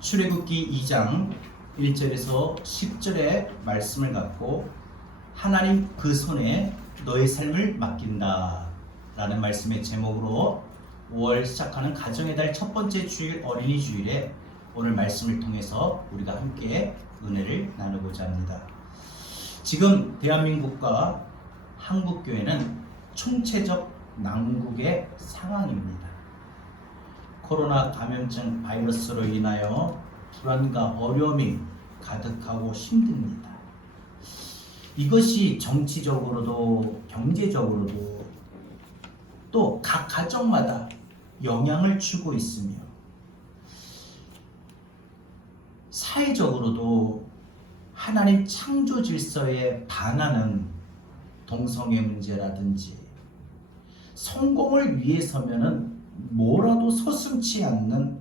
출애굽기 2장 1절에서 10절의 말씀을 갖고 하나님 그 손에 너의 삶을 맡긴다 라는 말씀의 제목으로 5월 시작하는 가정의 달 첫 번째 주일 어린이 주일에 오늘 말씀을 통해서 우리가 함께 은혜를 나누고자 합니다. 지금 대한민국과 한국교회는 총체적 난국의 상황입니다. 코로나 감염증 바이러스로 인하여 불안과 어려움이 가득하고 힘듭니다. 이것이 정치적으로도 경제적으로도 또 각 가정마다 영향을 주고 있으며 사회적으로도 하나님 창조 질서에 반하는 동성애 문제라든지 성공을 위해서면은 뭐라도 서슴지 않는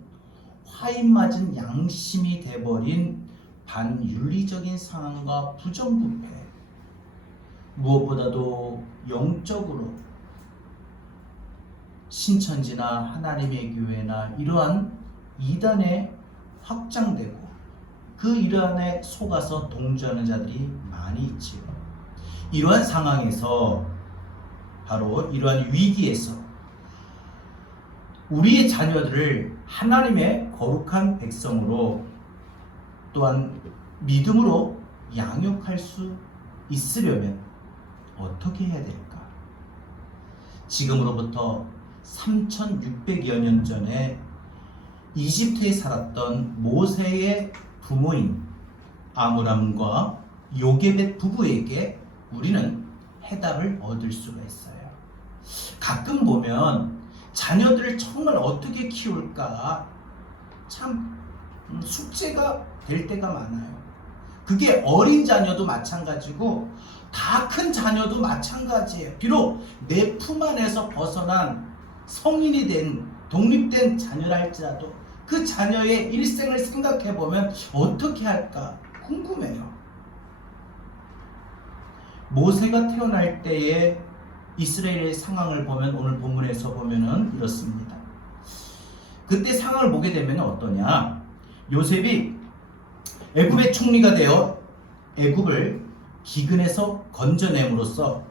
화인 맞은 양심이 돼버린 반윤리적인 상황과 부정부패, 무엇보다도 영적으로 신천지나 하나님의 교회나 이러한 이단에 확장되고 그 이란에 속아서 동조하는 자들이 많이 있지요. 이러한 상황에서 바로 이러한 위기에서 우리의 자녀들을 하나님의 거룩한 백성으로 또한 믿음으로 양육할 수 있으려면 어떻게 해야 될까? 지금으로부터 3600여 년 전에 이집트에 살았던 모세의 부모인 아므람과 요게벳 부부에게 우리는 해답을 얻을 수가 있어요. 가끔 보면 자녀들을 정말 어떻게 키울까 참 숙제가 될 때가 많아요. 그게 어린 자녀도 마찬가지고 다 큰 자녀도 마찬가지예요. 비록 내 품 안에서 벗어난 성인이 된 독립된 자녀라 할지라도 그 자녀의 일생을 생각해보면 어떻게 할까 궁금해요. 모세가 태어날 때에 이스라엘의 상황을 보면 오늘 본문에서 보면은 이렇습니다. 그때 상황을 보게 되면 어떠냐? 요셉이 애굽의 총리가 되어 애굽을 기근에서 건져냄으로써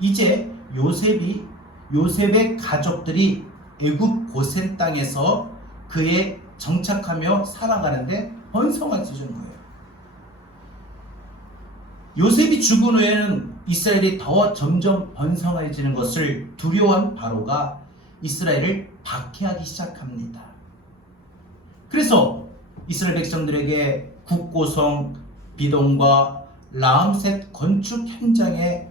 이제 요셉의 가족들이 애굽 고센 땅에서 그에 정착하며 살아가는데 번성해지는 거예요. 요셉이 죽은 후에는 이스라엘이 더 점점 번성해지는 것을 두려워한 바로가 이스라엘을 박해하기 시작합니다. 그래서 이스라엘 백성들에게 국고성 비동과 라암셋 건축 현장에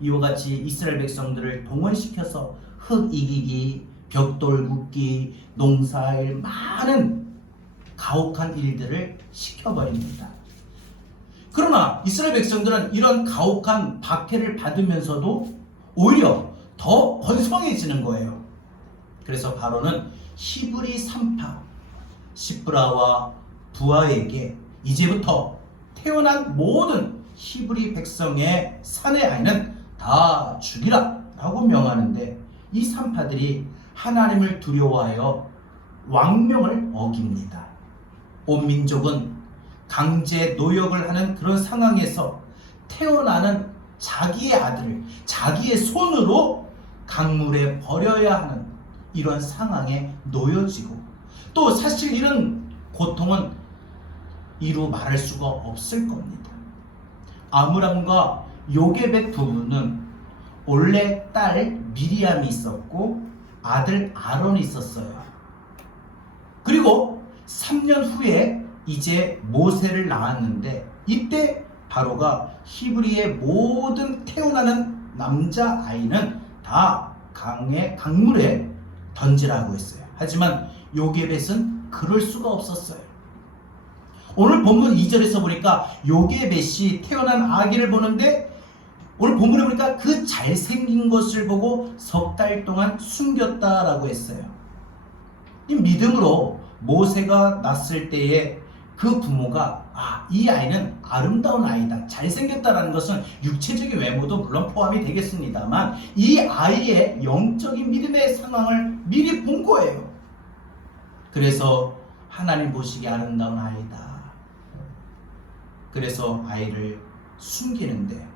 이와 같이 이스라엘 백성들을 동원시켜서 흙 이기기, 벽돌 굽기, 농사일 많은 가혹한 일들을 시켜버립니다. 그러나 이스라엘 백성들은 이런 가혹한 박해를 받으면서도 오히려 더 번성해지는 거예요. 그래서 바로는 히브리 3파 시브라와 부하에게 이제부터 태어난 모든 히브리 백성의 사내 아이는 다 죽이라 라고 명하는데 이 3파들이 하나님을 두려워하여 왕명을 어깁니다. 온 민족은 강제 노역을 하는 그런 상황에서 태어나는 자기의 아들을 자기의 손으로 강물에 버려야 하는 이런 상황에 놓여지고 또 사실 이런 고통은 이루 말할 수가 없을 겁니다. 아므람과 요게벳 부부는 원래 딸 미리암이 있었고 아들 아론이 있었어요. 그리고 3년 후에 이제 모세를 낳았는데 이때 바로가 히브리의 모든 태어나는 남자 아이는 다 강물에 던지라고 했어요. 하지만 요게벳은 그럴 수가 없었어요. 오늘 본문 2절에서 보니까 요게벳이 태어난 아기를 보는데 오늘 본문에 보니까 그 잘생긴 것을 보고 석 달 동안 숨겼다라고 했어요. 이 믿음으로 모세가 낳았을 때에 그 부모가 이 아이는 아름다운 아이다, 잘생겼다라는 것은 육체적인 외모도 물론 포함이 되겠습니다만 이 아이의 영적인 믿음의 상황을 미리 본 거예요. 그래서 하나님 보시기에 아름다운 아이다. 그래서 아이를 숨기는데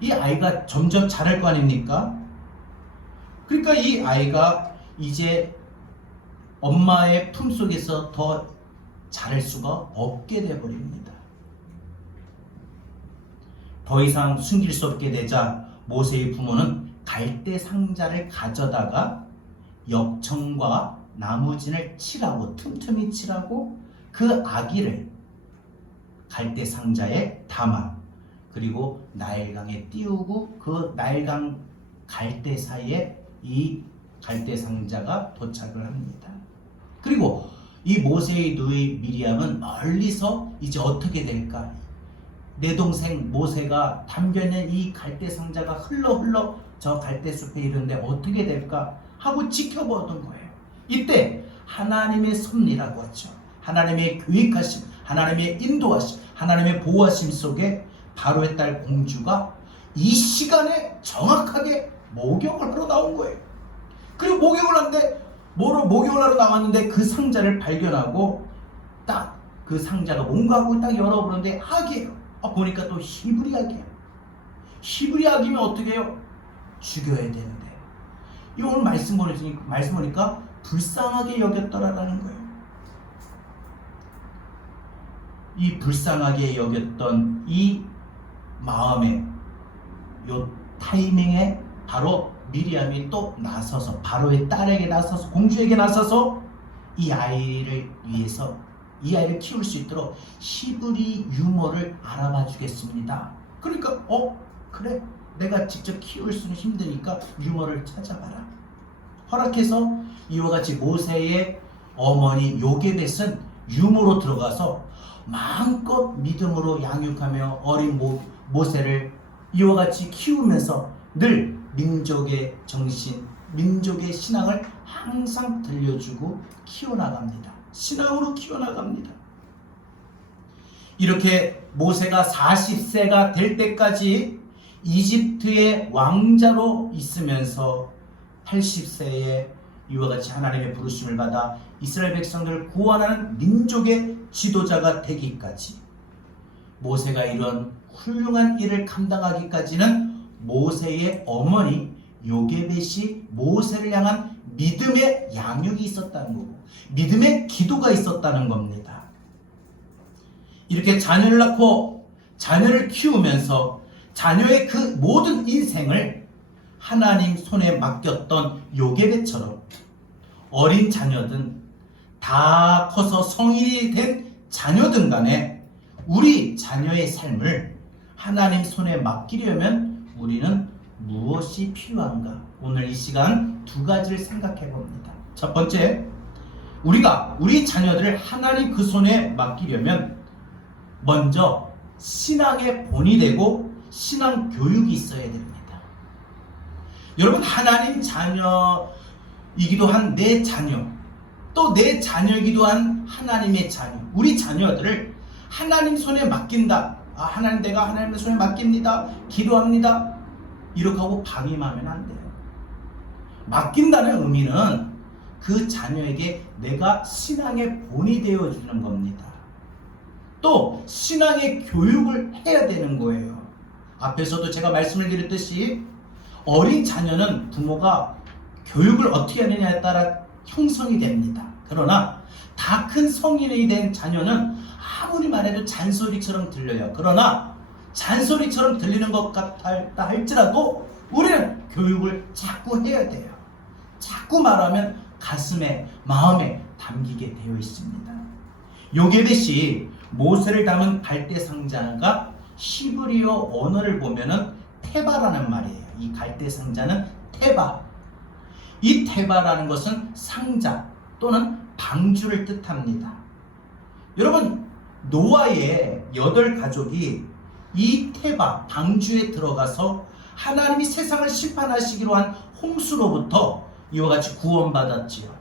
이 아이가 점점 자랄 거 아닙니까? 그러니까 이 아이가 이제 엄마의 품속에서 더 자랄 수가 없게 되어버립니다. 더 이상 숨길 수 없게 되자 모세의 부모는 갈대 상자를 가져다가 역청과 나무진을 칠하고 틈틈이 칠하고 그 아기를 갈대 상자에 담아 그리고 나일강에 띄우고 그 나일강 갈대 사이에 이 갈대 상자가 도착을 합니다. 그리고 이 모세의 누이 미리암은 멀리서 이제 어떻게 될까? 내 동생 모세가 담겨있는 이 갈대 상자가 흘러 저 갈대 숲에 이르는데 어떻게 될까? 하고 지켜보던 거예요. 이때 하나님의 섭리라고 하죠. 하나님의 계획하심, 하나님의 인도하심, 하나님의 보호하심 속에 바로의 딸 공주가 이 시간에 정확하게 목욕을 하러 나온 거예요. 그리고 목욕을 하는데 목욕을 하러 나왔는데 그 상자를 발견하고 딱 그 상자가 뭔가 하고 딱 열어보는데 악이에요. 보니까 또 히브리 악이에요. 히브리 악이면 어떻게 해요? 죽여야 되는데 이 오늘 말씀 보니까 불쌍하게 여겼더라라는 거예요. 이 불쌍하게 여겼던 이 마음에 요 타이밍에 바로 미리암이 또 나서서 바로의 딸에게 나서서 공주에게 나서서 이 아이를 위해서 이 아이를 키울 수 있도록 히브리 유머를 알아봐 주겠습니다. 그러니까 그래 내가 직접 키울 수는 힘드니까 유머를 찾아봐라. 허락해서 이와 같이 모세의 어머니 요게벳은 유머로 들어가서 마음껏 믿음으로 양육하며 어린 모세를 이와 같이 키우면서 늘 민족의 정신, 민족의 신앙을 항상 들려주고 키워나갑니다. 신앙으로 키워나갑니다. 이렇게 모세가 40세가 될 때까지 이집트의 왕자로 있으면서 80세에 이와 같이 하나님의 부르심을 받아 이스라엘 백성들을 구원하는 민족의 지도자가 되기까지 모세가 이런 훌륭한 일을 감당하기까지는 모세의 어머니 요게벳이 모세를 향한 믿음의 양육이 있었다는 거고 믿음의 기도가 있었다는 겁니다. 이렇게 자녀를 낳고 자녀를 키우면서 자녀의 그 모든 인생을 하나님 손에 맡겼던 요게벳처럼 어린 자녀든 다 커서 성인이 된 자녀든 간에 우리 자녀의 삶을 하나님 손에 맡기려면 우리는 무엇이 필요한가? 오늘 이 시간 두 가지를 생각해 봅니다. 첫 번째, 우리가 우리 자녀들을 하나님 그 손에 맡기려면 먼저 신앙의 본이 되고 신앙 교육이 있어야 됩니다. 여러분, 하나님 자녀이기도 한 내 자녀, 또 내 자녀이기도 한 하나님의 자녀, 우리 자녀들을 하나님 손에 맡긴다. 하나님, 내가 하나님의 손에 맡깁니다. 기도합니다. 이렇게 하고 방임하면 안 돼요. 맡긴다는 의미는 그 자녀에게 내가 신앙의 본이 되어주는 겁니다. 또 신앙의 교육을 해야 되는 거예요. 앞에서도 제가 말씀을 드렸듯이 어린 자녀는 부모가 교육을 어떻게 하느냐에 따라 형성이 됩니다. 그러나 다 큰 성인이 된 자녀는 아무리 말해도 잔소리처럼 들려요. 그러나 잔소리처럼 들리는 것 같다 할지라도 우리는 교육을 자꾸 해야 돼요. 자꾸 말하면 가슴에, 마음에 담기게 되어 있습니다. 요게벳이 모세를 담은 갈대 상자가 히브리어 언어를 보면은 테바라는 말이에요. 이 갈대 상자는 테바. 이 테바라는 것은 상자 또는 방주를 뜻합니다. 여러분, 노아의 8가족이 이 테바, 방주에 들어가서 하나님이 세상을 심판하시기로 한 홍수로부터 이와 같이 구원받았지요.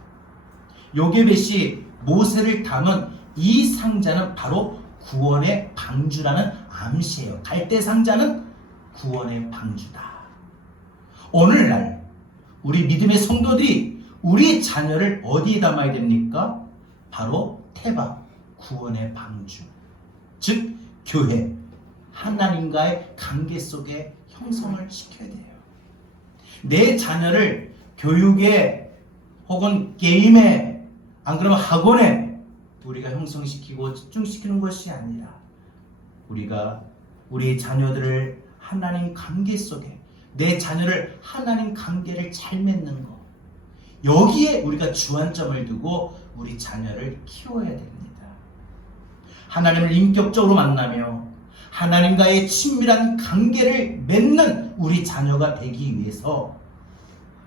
요게벳이 모세를 담은 이 상자는 바로 구원의 방주라는 암시예요. 갈대 상자는 구원의 방주다. 오늘날 우리 믿음의 성도들이 우리 자녀를 어디에 담아야 됩니까? 바로 태박, 구원의 방주, 즉 교회, 하나님과의 관계 속에 형성을 시켜야 돼요. 내 자녀를 교육에 혹은 게임에, 안 그러면 학원에 우리가 형성시키고 집중시키는 것이 아니라 우리가 우리 자녀들을 하나님 관계 속에, 내 자녀를 하나님 관계를 잘 맺는 것, 여기에 우리가 주안점을 두고 우리 자녀를 키워야 됩니다. 하나님을 인격적으로 만나며 하나님과의 친밀한 관계를 맺는 우리 자녀가 되기 위해서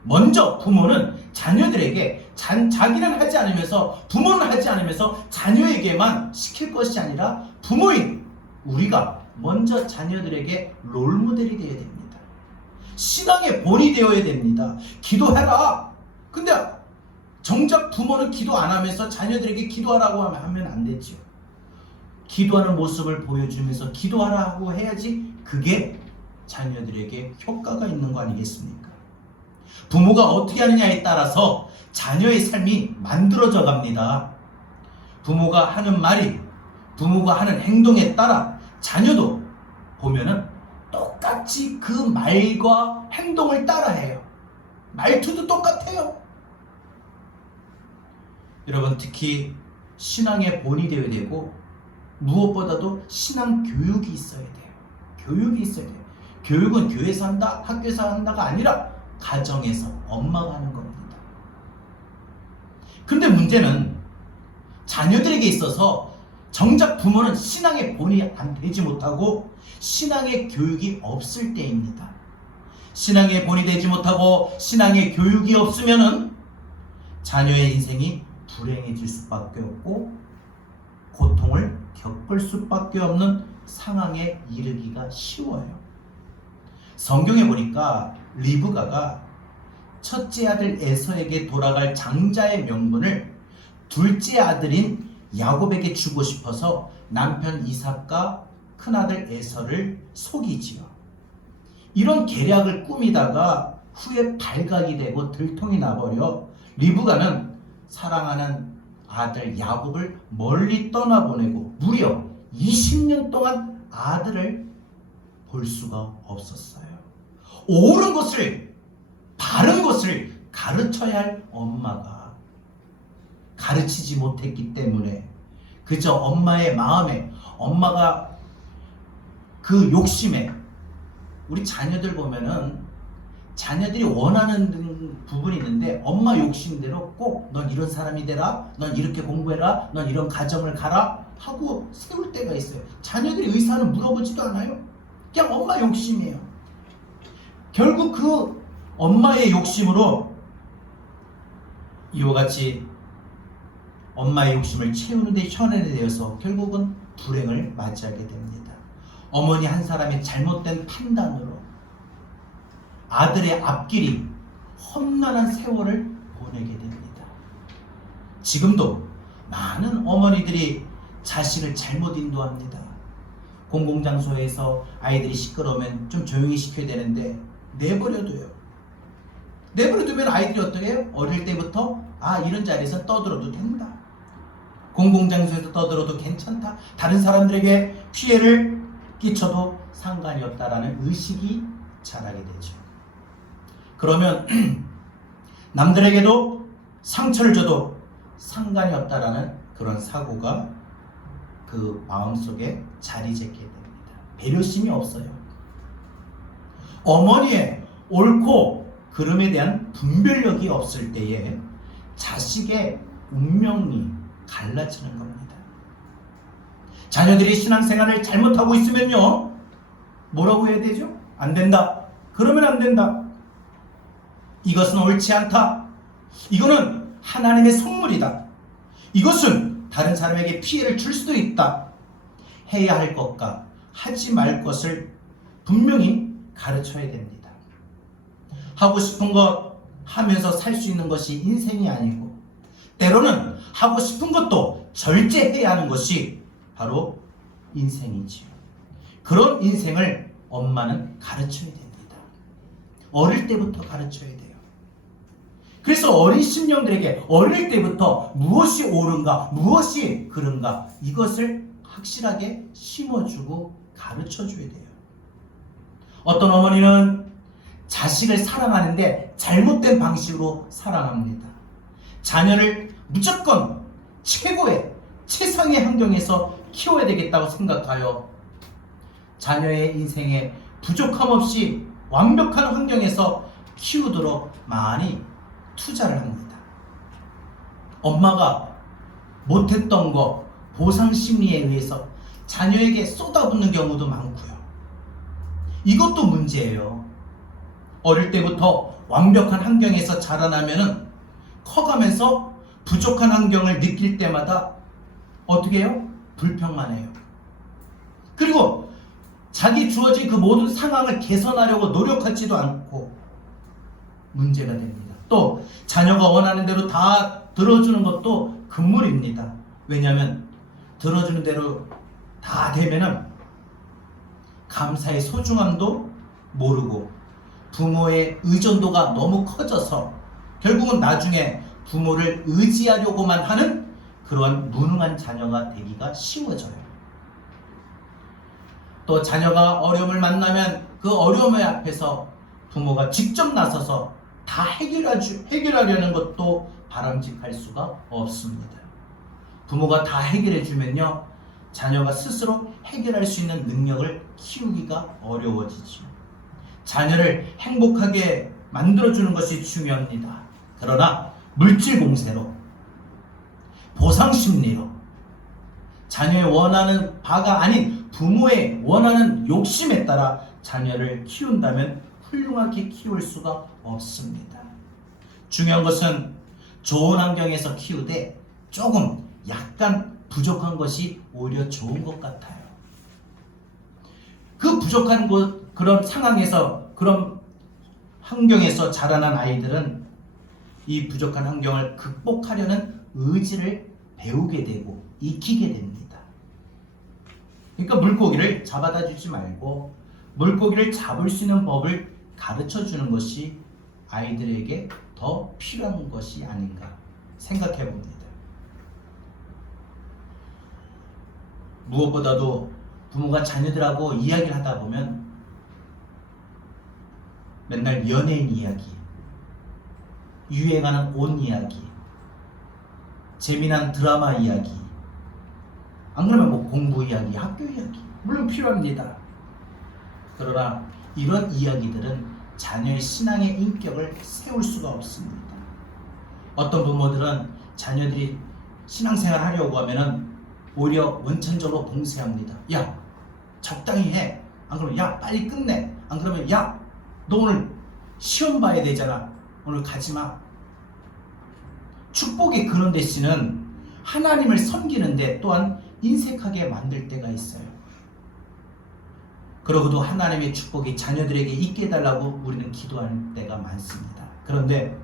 먼저 부모는 자녀들에게 자기는 하지 않으면서, 부모는 하지 않으면서 자녀에게만 시킬 것이 아니라 부모인 우리가 먼저 자녀들에게 롤모델이 되어야 됩니다. 신앙의 본이 되어야 됩니다. 기도해라. 근데 정작 부모는 기도 안 하면서 자녀들에게 기도하라고 하면 안 되죠. 기도하는 모습을 보여주면서 기도하라고 해야지 그게 자녀들에게 효과가 있는 거 아니겠습니까? 부모가 어떻게 하느냐에 따라서 자녀의 삶이 만들어져 갑니다. 부모가 하는 말이, 부모가 하는 행동에 따라 자녀도 보면은 똑같이 그 말과 행동을 따라해요. 말투도 똑같아요. 여러분, 특히 신앙의 본이 되어야 되고 무엇보다도 신앙 교육이 있어야 돼요. 교육이 있어야 돼요. 교육은 교회에서 한다, 학교에서 한다가 아니라 가정에서 엄마가 하는 겁니다. 근데 문제는 자녀들에게 있어서 정작 부모는 신앙의 본이 안 되지 못하고 신앙의 교육이 없을 때입니다. 신앙의 본이 되지 못하고 신앙의 교육이 없으면은 자녀의 인생이 불행해질 수밖에 없고 고통을 겪을 수밖에 없는 상황에 이르기가 쉬워요. 성경에 보니까 리브가가 첫째 아들 에서에게 돌아갈 장자의 명분을 둘째 아들인 야곱에게 주고 싶어서 남편 이삭과 큰아들 에서를 속이지요. 이런 계략을 꾸미다가 후에 발각이 되고 들통이 나버려 리브가는 사랑하는 아들 야곱을 멀리 떠나보내고 무려 20년 동안 아들을 볼 수가 없었어요. 옳은 것을, 바른 것을 가르쳐야 할 엄마가 가르치지 못했기 때문에 그저 엄마의 마음에, 엄마가 그 욕심에, 우리 자녀들 보면은 자녀들이 원하는 부분이 있는데 엄마 욕심대로 꼭 넌 이런 사람이 되라, 넌 이렇게 공부해라, 넌 이런 가정을 가라 하고 세울 때가 있어요. 자녀들이 의사는 물어보지도 않아요. 그냥 엄마 욕심이에요. 결국 그 엄마의 욕심으로 이와 같이 엄마의 욕심을 채우는데 현안이 되어서 결국은 불행을 맞이하게 됩니다. 어머니 한 사람의 잘못된 판단으로 아들의 앞길이 험난한 세월을 보내게 됩니다. 지금도 많은 어머니들이 자식을 잘못 인도합니다. 공공장소에서 아이들이 시끄러우면 좀 조용히 시켜야 되는데 내버려둬요. 내버려두면 아이들이 어떻게 해요? 어릴 때부터 이런 자리에서 떠들어도 된다. 공공장소에서 떠들어도 괜찮다. 다른 사람들에게 피해를 끼쳐도 상관이 없다라는 의식이 자라게 되죠. 그러면 남들에게도 상처를 줘도 상관이 없다라는 그런 사고가 그 마음속에 자리 잡게 됩니다. 배려심이 없어요. 어머니의 옳고 그름에 대한 분별력이 없을 때에 자식의 운명이 갈라지는 겁니다. 자녀들이 신앙생활을 잘못하고 있으면요, 뭐라고 해야 되죠? 안 된다. 그러면 안 된다. 이것은 옳지 않다. 이거는 하나님의 선물이다. 이것은 다른 사람에게 피해를 줄 수도 있다. 해야 할 것과 하지 말 것을 분명히 가르쳐야 됩니다. 하고 싶은 것 하면서 살 수 있는 것이 인생이 아니고 때로는 하고 싶은 것도 절제해야 하는 것이 바로 인생이지요. 그런 인생을 엄마는 가르쳐야 됩니다. 어릴 때부터 가르쳐야 돼요. 그래서 어린 심령들에게 어릴 때부터 무엇이 옳은가, 무엇이 그른가 이것을 확실하게 심어주고 가르쳐줘야 돼요. 어떤 어머니는 자식을 사랑하는데 잘못된 방식으로 사랑합니다. 자녀를 무조건 최고의 최상의 환경에서 키워야 되겠다고 생각하여 자녀의 인생에 부족함 없이 완벽한 환경에서 키우도록 많이 투자를 합니다. 엄마가 못했던 거 보상 심리에 의해서 자녀에게 쏟아붓는 경우도 많고요. 이것도 문제예요. 어릴 때부터 완벽한 환경에서 자라나면은 커가면서 부족한 환경을 느낄 때마다 어떻게 해요? 불평만 해요. 그리고 자기 주어진 그 모든 상황을 개선하려고 노력하지도 않고 문제가 됩니다. 또 자녀가 원하는 대로 다 들어주는 것도 금물입니다. 왜냐하면 들어주는 대로 다 되면은 감사의 소중함도 모르고 부모의 의존도가 너무 커져서 결국은 나중에 부모를 의지하려고만 하는 그런 무능한 자녀가 되기가 쉬워져요. 또 자녀가 어려움을 만나면 그 어려움의 앞에서 부모가 직접 나서서 다 해결하려는 것도 바람직할 수가 없습니다. 부모가 다 해결해 주면요, 자녀가 스스로 해결할 수 있는 능력을 키우기가 어려워지죠. 자녀를 행복하게 만들어주는 것이 중요합니다. 그러나 물질 공세로, 보상 심리로, 자녀의 원하는 바가 아닌 부모의 원하는 욕심에 따라 자녀를 키운다면 훌륭하게 키울 수가 없습니다. 중요한 것은 좋은 환경에서 키우되 조금 약간 부족한 것이 오히려 좋은 것 같아요. 그 부족한 그런 상황에서, 그런 환경에서 자라난 아이들은 이 부족한 환경을 극복하려는 의지를 배우게 되고 익히게 됩니다. 그러니까 물고기를 잡아다 주지 말고 물고기를 잡을 수 있는 법을 가르쳐 주는 것이 아이들에게 더 필요한 것이 아닌가 생각해 봅니다. 무엇보다도 부모가 자녀들하고 이야기를 하다 보면 맨날 연예인 이야기, 유행하는 옷 이야기, 재미난 드라마 이야기, 안 그러면 뭐 공부 이야기, 학교 이야기 물론 필요합니다. 그러나 이런 이야기들은 자녀의 신앙의 인격을 세울 수가 없습니다. 어떤 부모들은 자녀들이 신앙생활 하려고 하면은 오히려 원천적으로 봉쇄합니다. 야, 적당히 해. 안 그러면 야, 빨리 끝내. 안 그러면 야, 너 오늘 시험 봐야 되잖아. 오늘 가지 마. 축복의 그런 대신은 하나님을 섬기는데 또한 인색하게 만들 때가 있어요. 그러고도 하나님의 축복이 자녀들에게 있게 해달라고 우리는 기도하는 때가 많습니다. 그런데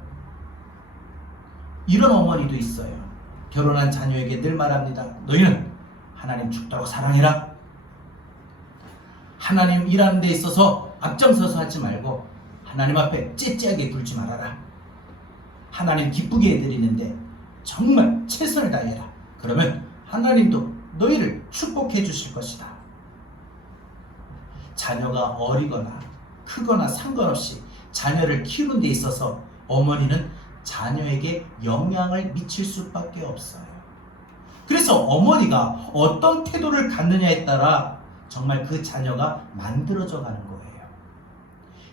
이런 어머니도 있어요. 결혼한 자녀에게 늘 말합니다. 너희는 하나님 죽도록 사랑해라. 하나님 일하는 데 있어서 앞장서서 하지 말고 하나님 앞에 째째하게 굴지 말아라. 하나님 기쁘게 해드리는데 정말 최선을 다해라. 그러면 하나님도 너희를 축복해 주실 것이다. 자녀가 어리거나 크거나 상관없이 자녀를 키우는 데 있어서 어머니는 자녀에게 영향을 미칠 수밖에 없어요. 그래서 어머니가 어떤 태도를 갖느냐에 따라 정말 그 자녀가 만들어져 가는 거예요.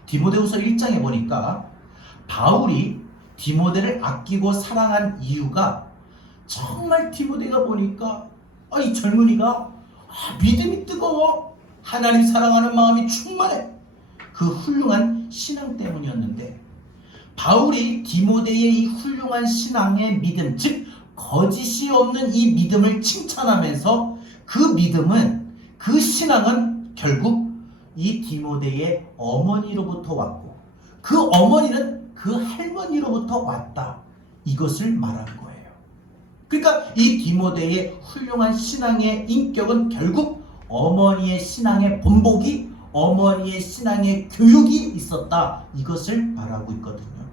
디모데후서 1장에 보니까 바울이 디모데를 아끼고 사랑한 이유가 정말 디모데가 보니까 이 젊은이가 믿음이 뜨거워, 하나님 사랑하는 마음이 충만해, 그 훌륭한 신앙 때문이었는데 바울이 디모데의 이 훌륭한 신앙의 믿음, 즉 거짓이 없는 이 믿음을 칭찬하면서 그 믿음은, 그 신앙은 결국 이 디모데의 어머니로부터 왔고 그 어머니는 그 할머니로부터 왔다, 이것을 말한 거예요. 그러니까 이 디모데의 훌륭한 신앙의 인격은 결국 어머니의 신앙의 본보기, 어머니의 신앙의 교육이 있었다, 이것을 말하고 있거든요.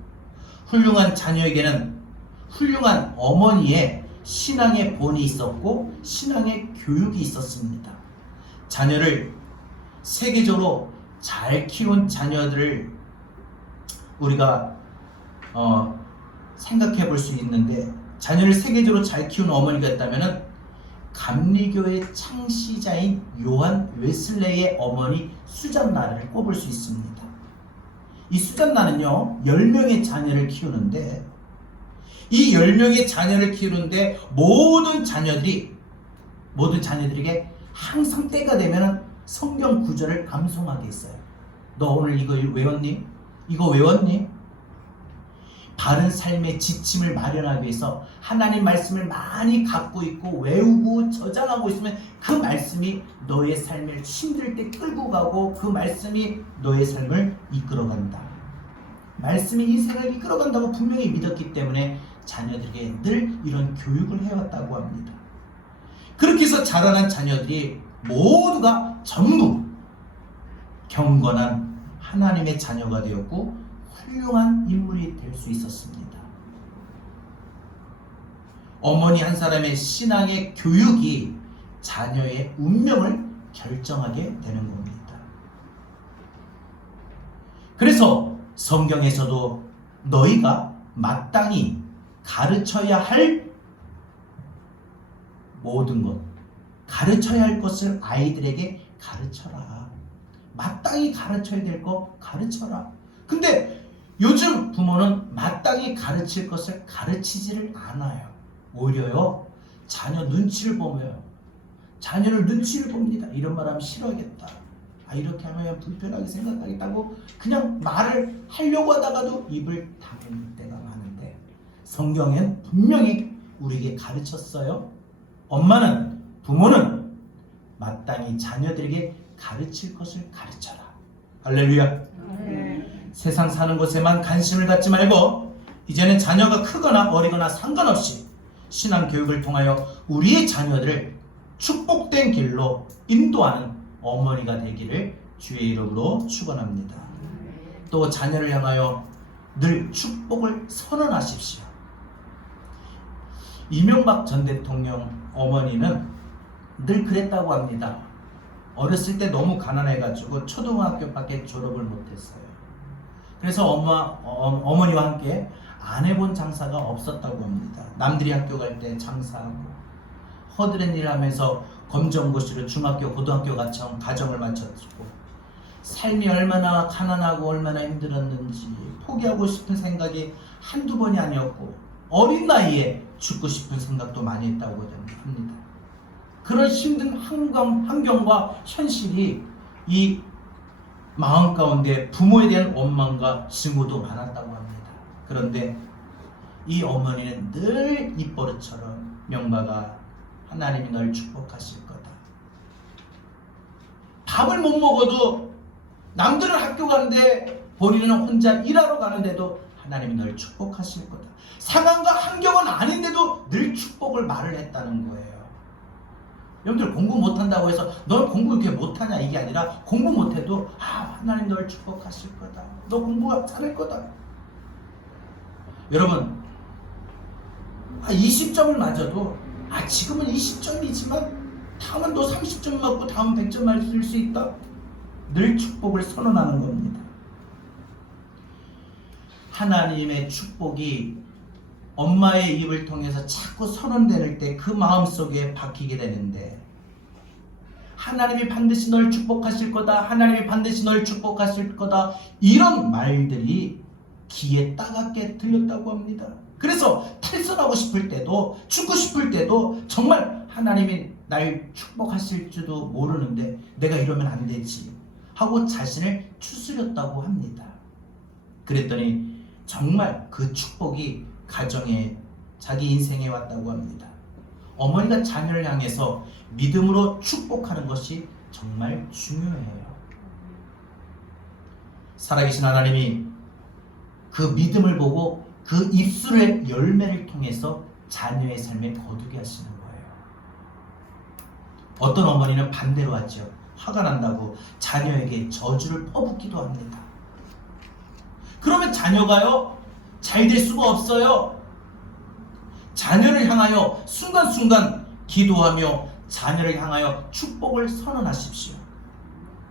훌륭한 자녀에게는 훌륭한 어머니의 신앙의 본이 있었고 신앙의 교육이 있었습니다. 자녀를 세계적으로 잘 키운 자녀들을 우리가 생각해 볼 수 있는데, 자녀를 세계적으로 잘 키운 어머니가 있다면 감리교의 창시자인 요한 웨슬레이의 어머니 수잔나를 꼽을 수 있습니다. 이 수잔나는요 10명의 자녀를 키우는데, 이 10명의 자녀를 키우는데 모든 자녀들에게 항상 때가 되면 성경 구절을 암송하게 했어요. 너 오늘 이거 외웠니? 이거 외웠니? 바른 삶의 지침을 마련하기 위해서 하나님 말씀을 많이 갖고 있고 외우고 저장하고 있으면 그 말씀이 너의 삶을 힘들 때 끌고 가고 그 말씀이 너의 삶을 이끌어간다. 말씀이 인생을 이끌어간다고 분명히 믿었기 때문에 자녀들에게 늘 이런 교육을 해왔다고 합니다. 그렇게 해서 자라난 자녀들이 모두가 전부 경건한 하나님의 자녀가 되었고 훌륭한 인물이 될 수 있었습니다. 어머니 한 사람의 신앙의 교육이 자녀의 운명을 결정하게 되는 겁니다. 그래서 성경에서도 너희가 마땅히 가르쳐야 할 모든 것, 가르쳐야 할 것을 아이들에게 가르쳐라. 마땅히 가르쳐야 될 거 가르쳐라. 근데 요즘 부모는 마땅히 가르칠 것을 가르치지를 않아요. 오히려요, 자녀 눈치를 보며요. 자녀를 눈치를 봅니다. 이런 말 하면 싫어하겠다. 이렇게 하면 불편하게 생각하겠다고 그냥 말을 하려고 하다가도 입을 다물 때가 많은데, 성경엔 분명히 우리에게 가르쳤어요. 부모는 마땅히 자녀들에게 가르칠 것을 가르쳐라. 할렐루야. 세상 사는 것에만 관심을 갖지 말고 이제는 자녀가 크거나 어리거나 상관없이 신앙 교육을 통하여 우리의 자녀들을 축복된 길로 인도하는 어머니가 되기를 주의 이름으로 축원합니다. 또 자녀를 향하여 늘 축복을 선언하십시오. 이명박 전 대통령 어머니는 늘 그랬다고 합니다. 어렸을 때 너무 가난해가지고 초등학교밖에 졸업을 못했어요. 그래서 어머니와 함께 안 해본 장사가 없었다고 합니다. 남들이 학교 갈 때 장사하고 허드렛 일 하면서 검정고시로 중학교, 고등학교 가정을 마쳤고, 삶이 얼마나 가난하고 얼마나 힘들었는지 포기하고 싶은 생각이 한두 번이 아니었고 어린 나이에 죽고 싶은 생각도 많이 했다고 합니다. 그런 힘든 환경과 현실이 이 마음 가운데 부모에 대한 원망과 증오도 많았다고 합니다. 그런데 이 어머니는 늘 입버릇처럼 명박아, 하나님이 널 축복하실 거다. 밥을 못 먹어도 남들은 학교 가는데 본인은 혼자 일하러 가는데도 하나님이 널 축복하실 거다. 상황과 환경은 아닌데도 늘 축복을 말을 했다는 거예요. 여러분들 공부 못한다고 해서 넌 공부 이렇게 못하냐 이게 아니라, 공부 못해도 하나님 널 축복하실 거다. 너 공부가 잘할 거다. 여러분 20점을 맞아도 지금은 20점이지만 다음은 너 30점 맞고 다음 100점 맞을 수 있다. 늘 축복을 선언하는 겁니다. 하나님의 축복이 엄마의 입을 통해서 자꾸 선언될 때 그 마음속에 박히게 되는데, 하나님이 반드시 널 축복하실 거다, 하나님이 반드시 널 축복하실 거다, 이런 말들이 귀에 따갑게 들렸다고 합니다. 그래서 탈선하고 싶을 때도, 죽고 싶을 때도 정말 하나님이 날 축복하실 줄도 모르는데 내가 이러면 안 되지 하고 자신을 추스렸다고 합니다. 그랬더니 정말 그 축복이 가정에, 자기 인생에 왔다고 합니다. 어머니가 자녀를 향해서 믿음으로 축복하는 것이 정말 중요해요. 살아계신 하나님이 그 믿음을 보고 그 입술의 열매를 통해서 자녀의 삶에 거두게 하시는 거예요. 어떤 어머니는 반대로 하죠. 화가 난다고 자녀에게 저주를 퍼붓기도 합니다. 그러면 자녀가요, 잘 될 수가 없어요. 자녀를 향하여 순간순간 기도하며 자녀를 향하여 축복을 선언하십시오.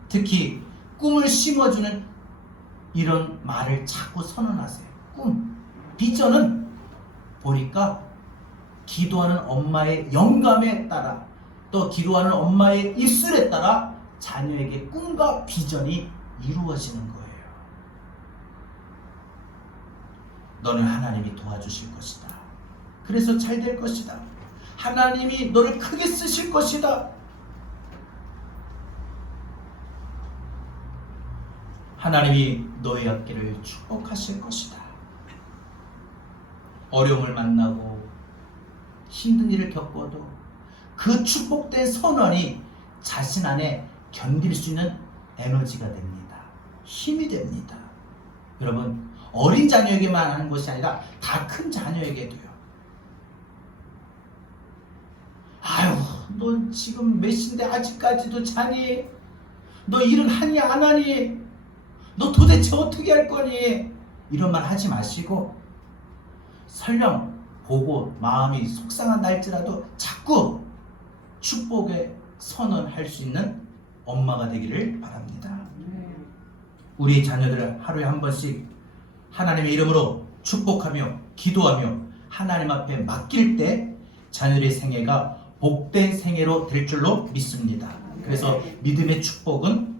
특히 꿈을 심어주는 이런 말을 자꾸 선언하세요. 꿈, 비전은 보니까 기도하는 엄마의 영감에 따라 또 기도하는 엄마의 입술에 따라 자녀에게 꿈과 비전이 이루어지는 거예요. 너는 하나님이 도와주실 것이다. 그래서 잘 될 것이다. 하나님이 너를 크게 쓰실 것이다. 하나님이 너의 앞길을 축복하실 것이다. 어려움을 만나고 힘든 일을 겪어도 그 축복된 선언이 자신 안에 견딜 수 있는 에너지가 됩니다. 힘이 됩니다. 여러분, 어린 자녀에게만 하는 것이 아니라 다 큰 자녀에게도요. 아유, 너 지금 몇 시인데 아직까지도 자니? 너 일은 하니 안 하니? 너 도대체 어떻게 할 거니? 이런 말 하지 마시고 설령 보고 마음이 속상한 날지라도 자꾸 축복의 선언할 수 있는 엄마가 되기를 바랍니다. 우리 자녀들을 하루에 한 번씩 하나님의 이름으로 축복하며 기도하며 하나님 앞에 맡길 때 자녀의 생애가 복된 생애로 될 줄로 믿습니다. 그래서 믿음의 축복은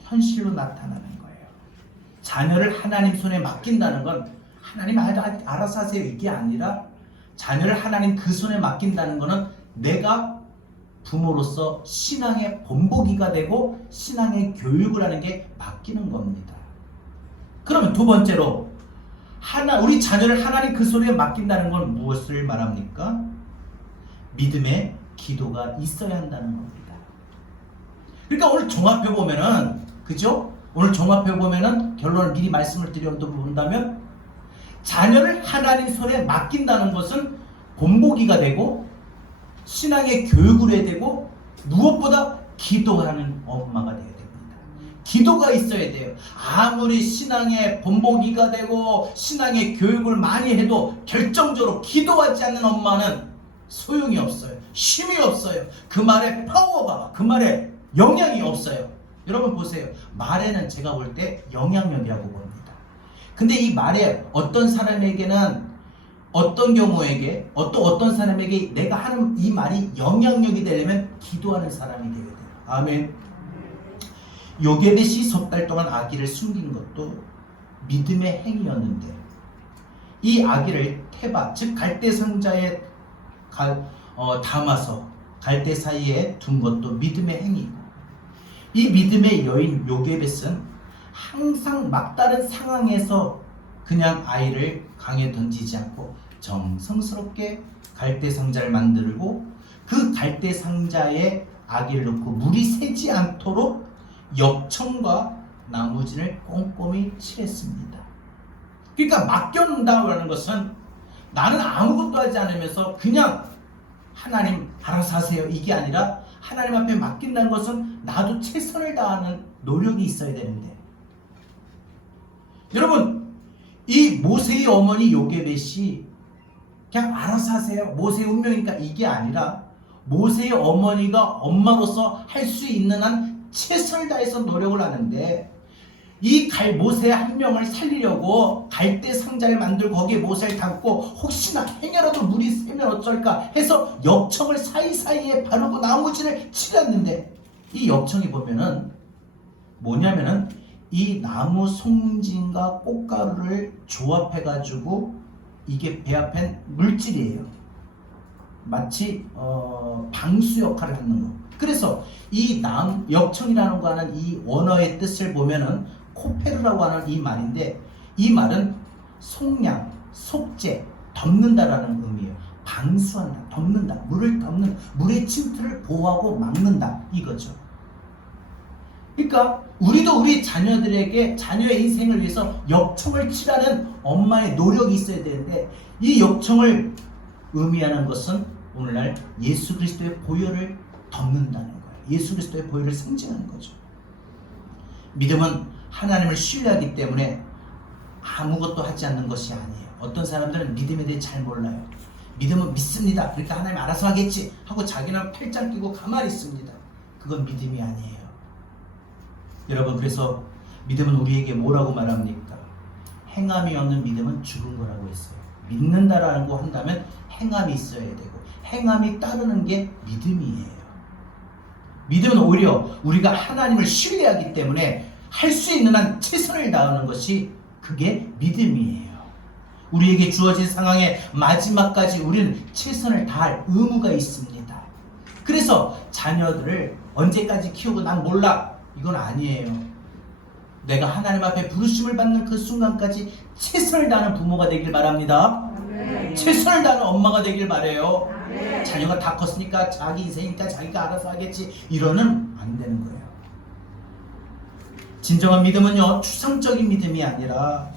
현실로 나타나는 거예요. 자녀를 하나님 손에 맡긴다는 건 하나님 알아서 하세요 이게 아니라 자녀를 하나님 그 손에 맡긴다는 것은 내가 부모로서 신앙의 본보기가 되고 신앙의 교육을 하는 게 맡기는 겁니다. 그러면 두 번째로 우리 자녀를 하나님 그 손에 맡긴다는 건 무엇을 말합니까? 믿음의 기도가 있어야 한다는 겁니다. 그러니까 오늘 종합해 보면은 그죠? 오늘 종합해 보면은 결론을 미리 말씀을 드려본다면 자녀를 하나님 손에 맡긴다는 것은 본보기가 되고 신앙의 교육을 해야 되고 무엇보다 기도하는 엄마가 되어야 됩니다. 기도가 있어야 돼요. 아무리 신앙의 본보기가 되고 신앙의 교육을 많이 해도 결정적으로 기도하지 않는 엄마는 소용이 없어요. 힘이 없어요. 그 말에 파워가, 그 말에 영향이 없어요. 여러분 보세요. 말에는 제가 볼 때 영향력이라고 봅니다. 근데 이 말에 어떤 사람에게는 어떤 경우에게 어떤 사람에게 내가 하는 이 말이 영향력이 되려면 기도하는 사람이 되게 돼요. 아멘. 요게벳이 석 달 동안 아기를 숨긴 것도 믿음의 행위였는데 이 아기를 테바 즉 갈대 상자에 담아서 갈대 사이에 둔 것도 믿음의 행위고 이 믿음의 여인 요게벳은 항상 막다른 상황에서 그냥 아이를 강에 던지지 않고 정성스럽게 갈대 상자를 만들고 그 갈대 상자에 아기를 넣고 물이 새지 않도록 역청과 나무진을 꼼꼼히 칠했습니다. 그러니까 맡겨놓는다고 하는 것은 나는 아무것도 하지 않으면서 그냥 하나님 알아서 하세요 이게 아니라 하나님 앞에 맡긴다는 것은 나도 최선을 다하는 노력이 있어야 되는데 여러분 이 모세의 어머니 요게벳이 그냥 알아서 하세요 모세의 운명이니까 이게 아니라 모세의 어머니가 엄마로서 할 수 있는 한 최선을 다해서 노력을 하는데 이 모세 한 명을 살리려고 갈대 상자를 만들고 거기에 모세를 담고 혹시나 행여라도 물이 새면 어쩔까 해서 역청을 사이사이에 바르고 나무진을 칠했는데 이 역청이 보면은 뭐냐면은 이 나무 송진과 꽃가루를 조합해 가지고 이게 배합한 물질이에요. 마치 방수 역할을 하는 거. 그래서 이 역청이라는 거 하는 이 원어의 뜻을 보면은 코페르라고 하는 이 말인데 이 말은 속량, 속죄, 덮는다라는 의미예요. 방수한다, 덮는다, 물을 덮는, 물의 침투를 보호하고 막는다 이거죠. 그러니까 우리도 우리 자녀들에게 자녀의 인생을 위해서 역청을 칠하는 엄마의 노력이 있어야 되는데 이 역청을 의미하는 것은 오늘날 예수 그리스도의 보혈을 덮는다는 거예요. 예수 그리스도의 보혈을 상징하는 거죠. 믿음은 하나님을 신뢰하기 때문에 아무것도 하지 않는 것이 아니에요. 어떤 사람들은 믿음에 대해 잘 몰라요. 믿음은 믿습니다. 그러니까 하나님 알아서 하겠지 하고 자기는 팔짱 끼고 가만히 있습니다. 그건 믿음이 아니에요. 여러분, 그래서 믿음은 우리에게 뭐라고 말합니까? 행함이 없는 믿음은 죽은 거라고 했어요. 믿는다라고 한다면 행함이 있어야 되고 행함이 따르는 게 믿음이에요. 믿음은 오히려 우리가 하나님을 신뢰하기 때문에 할 수 있는 한 최선을 다하는 것이 그게 믿음이에요. 우리에게 주어진 상황의 마지막까지 우리는 최선을 다할 의무가 있습니다. 그래서 자녀들을 언제까지 키우고 난 몰라 이건 아니에요. 내가 하나님 앞에 부르심을 받는 그 순간까지 최선을 다하는 부모가 되길 바랍니다. 최선을 다하는 엄마가 되길 바래요. 자녀가 다 컸으니까 자기 인생이니까 자기가 알아서 하겠지 이러는 안 되는 거예요. 진정한 믿음은요, 추상적인 믿음이 아니라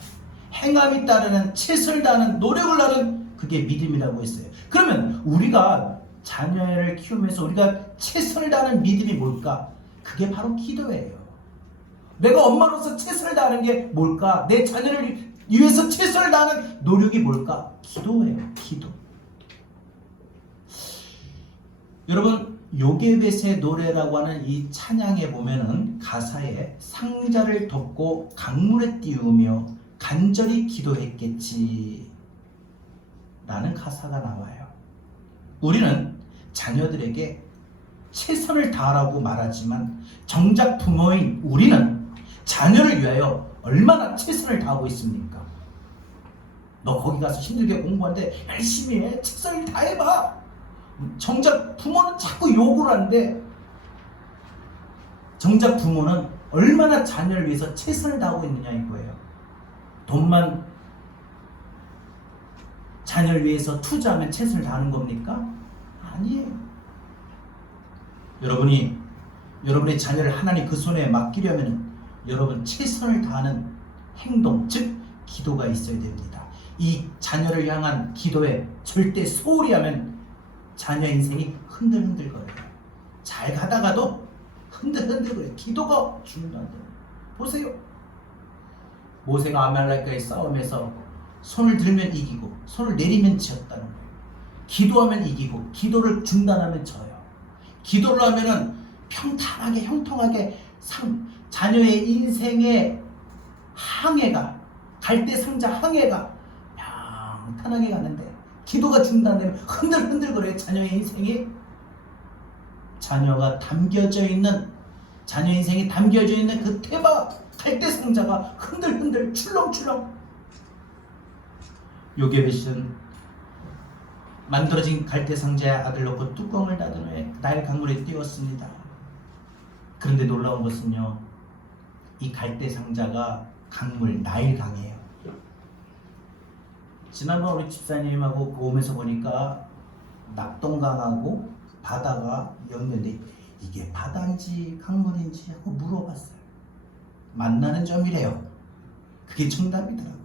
행함이 따르는 최선을 다하는 노력을 하는 그게 믿음이라고 했어요. 그러면 우리가 자녀를 키우면서 우리가 최선을 다하는 믿음이 뭘까? 그게 바로 기도예요. 내가 엄마로서 최선을 다하는 게 뭘까? 내 자녀를 위해서 최선을 다하는 노력이 뭘까? 기도예요. 기도. 여러분, 요게벳의 노래라고 하는 이 찬양에 보면은 가사에 상자를 덮고 강물에 띄우며 간절히 기도했겠지 라는 가사가 나와요. 우리는 자녀들에게 최선을 다하라고 말하지만 정작 부모인 우리는 자녀를 위하여 얼마나 최선을 다하고 있습니까? 너 거기 가서 힘들게 공부하는데 열심히 해. 최선을 다해봐. 정작 부모는 자꾸 욕을 하는데 정작 부모는 얼마나 자녀를 위해서 최선을 다하고 있느냐 이거예요. 돈만 자녀를 위해서 투자하면 최선을 다하는 겁니까? 아니에요. 여러분의 자녀를 하나님 그 손에 맡기려면 여러분 최선을 다하는 행동, 즉 기도가 있어야 됩니다. 이 자녀를 향한 기도에 절대 소홀히 하면 자녀 인생이 흔들흔들거려요. 잘 가다가도 흔들흔들거려요. 기도가 중요하다. 보세요. 모세가 아말렉과의 싸움에서 손을 들면 이기고 손을 내리면 지었다는 거예요. 기도하면 이기고 기도를 중단하면 져요. 기도를 하면은 평탄하게 형통하게 자녀의 인생의 항해가 갈대상자 항해가 평탄하게 가는데 기도가 중단되면 흔들흔들거려요. 자녀의 인생이 자녀 인생이 담겨져 있는 그 태박 갈대상자가 흔들흔들 출렁출렁. 요게벳은 만들어진 갈대상자에 아들 넣고 뚜껑을 닫은 후에 나일 강물에 띄웠습니다. 그런데 놀라운 것은요, 이 갈대상자가 강물 나일강이에요. 지난번 우리 집사님하고 오면서 보니까 낙동강하고 바다가 연결돼 이게 바다인지 강물인지 하고 물어봤어요. 만나는 점이래요. 그게 정답이더라고요.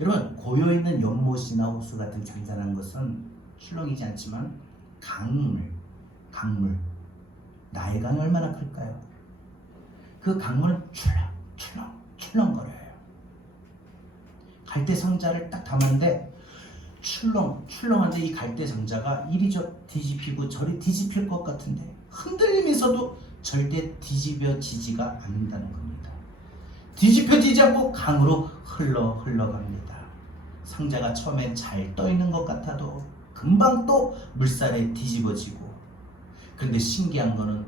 여러분, 고여있는 연못이나 호수 같은 잔잔한 것은 출렁이지 않지만 강물 나일강이 얼마나 클까요? 그 강물은 출렁거려요. 갈대상자를 딱 담았는데 출렁한데 이 갈대상자가 이리 뒤집히고 저리 뒤집힐 것 같은데 흔들리면서도 절대 뒤집어지지가 않는다는 겁니다. 뒤집혀지지 않고 강으로 흘러갑니다. 상자가 처음엔 잘 떠있는 것 같아도 금방 또 물살에 뒤집어지고, 그런데 신기한 거는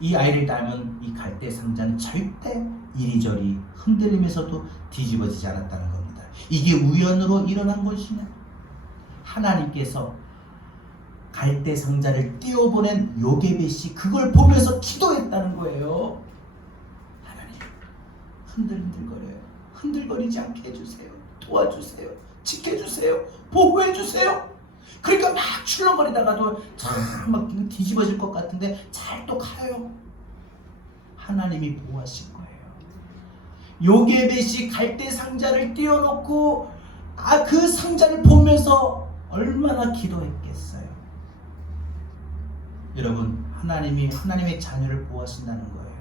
이 아이를 닮은 이 갈대상자는 절대 이리저리 흔들리면서도 뒤집어지지 않았다는 겁니다. 이게 우연으로 일어난 것이냐? 하나님께서 갈대상자를 띄워보낸 요게벳이 그걸 보면서 기도했다는 거예요. 하나님, 흔들흔들거려요. 흔들거리지 않게 해주세요. 도와주세요. 지켜주세요. 보호해주세요. 그러니까 막 출렁거리다가도 막 뒤집어질 것 같은데 잘 또 가요. 하나님이 보호하실 거예요. 요게벳이 갈대상자를 띄워놓고 그 상자를 보면서 얼마나 기도했겠어요. 여러분, 하나님의 자녀를 보호하신다는 거예요.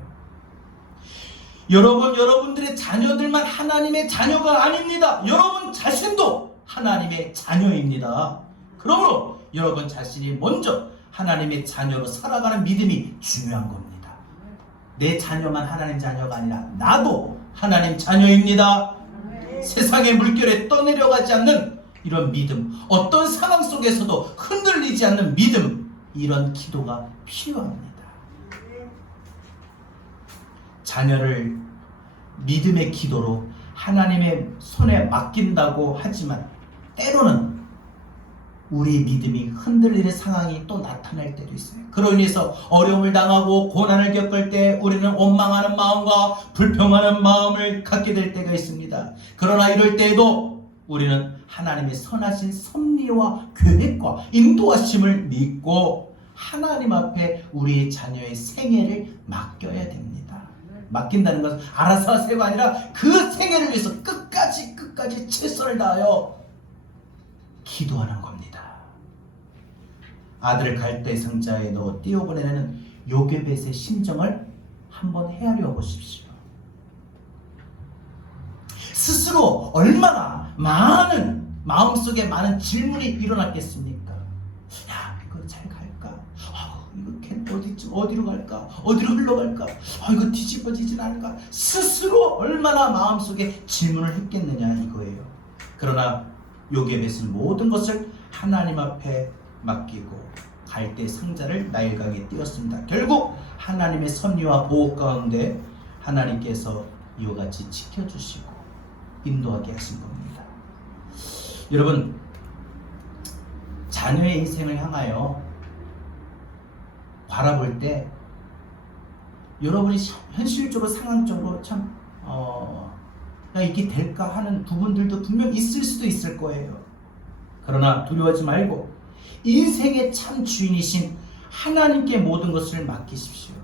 여러분들의 자녀들만 하나님의 자녀가 아닙니다. 여러분 자신도 하나님의 자녀입니다. 그러므로 여러분 자신이 먼저 하나님의 자녀로 살아가는 믿음이 중요한 겁니다. 내 자녀만 하나님 자녀가 아니라 나도 하나님 자녀입니다. 세상의 물결에 떠내려가지 않는 이런 믿음, 어떤 상황 속에서도 흔들리지 않는 믿음, 이런 기도가 필요합니다. 자녀를 믿음의 기도로 하나님의 손에 맡긴다고 하지만 때로는 우리 믿음이 흔들리는 상황이 또 나타날 때도 있어요. 그로 인해서 어려움을 당하고 고난을 겪을 때 우리는 원망하는 마음과 불평하는 마음을 갖게 될 때가 있습니다. 그러나 이럴 때에도 우리는 하나님의 선하신 섭리와 계획과 인도하심을 믿고 하나님 앞에 우리의 자녀의 생애를 맡겨야 됩니다. 맡긴다는 것은 알아서 하세요가 아니라 그 생애를 위해서 끝까지 최선을 다하여 기도하는 겁니다. 아들을 갈대 상자에 넣어 띄워보내는 요게벳의 심정을 한번 헤아려 보십시오. 스스로 얼마나 마음속에 많은 질문이 일어났겠습니까? 야, 이거 잘 갈까? 이거 어디로 갈까? 어디로 흘러갈까? 이거 뒤집어지진 않을까? 스스로 얼마나 마음속에 질문을 했겠느냐 이거예요. 그러나 요게벳은 모든 것을 하나님 앞에 맡기고 갈대 상자를 나일강에 띄웠습니다. 결국 하나님의 섭리와 보호 가운데 하나님께서 이와 같이 지켜주시고 인도하게 하신 겁니다. 여러분, 자녀의 인생을 향하여 바라볼 때 여러분이 현실적으로 상황적으로 참 이게 될까 하는 부분들도 분명 있을 수도 있을 거예요. 그러나 두려워하지 말고 인생의 참 주인이신 하나님께 모든 것을 맡기십시오.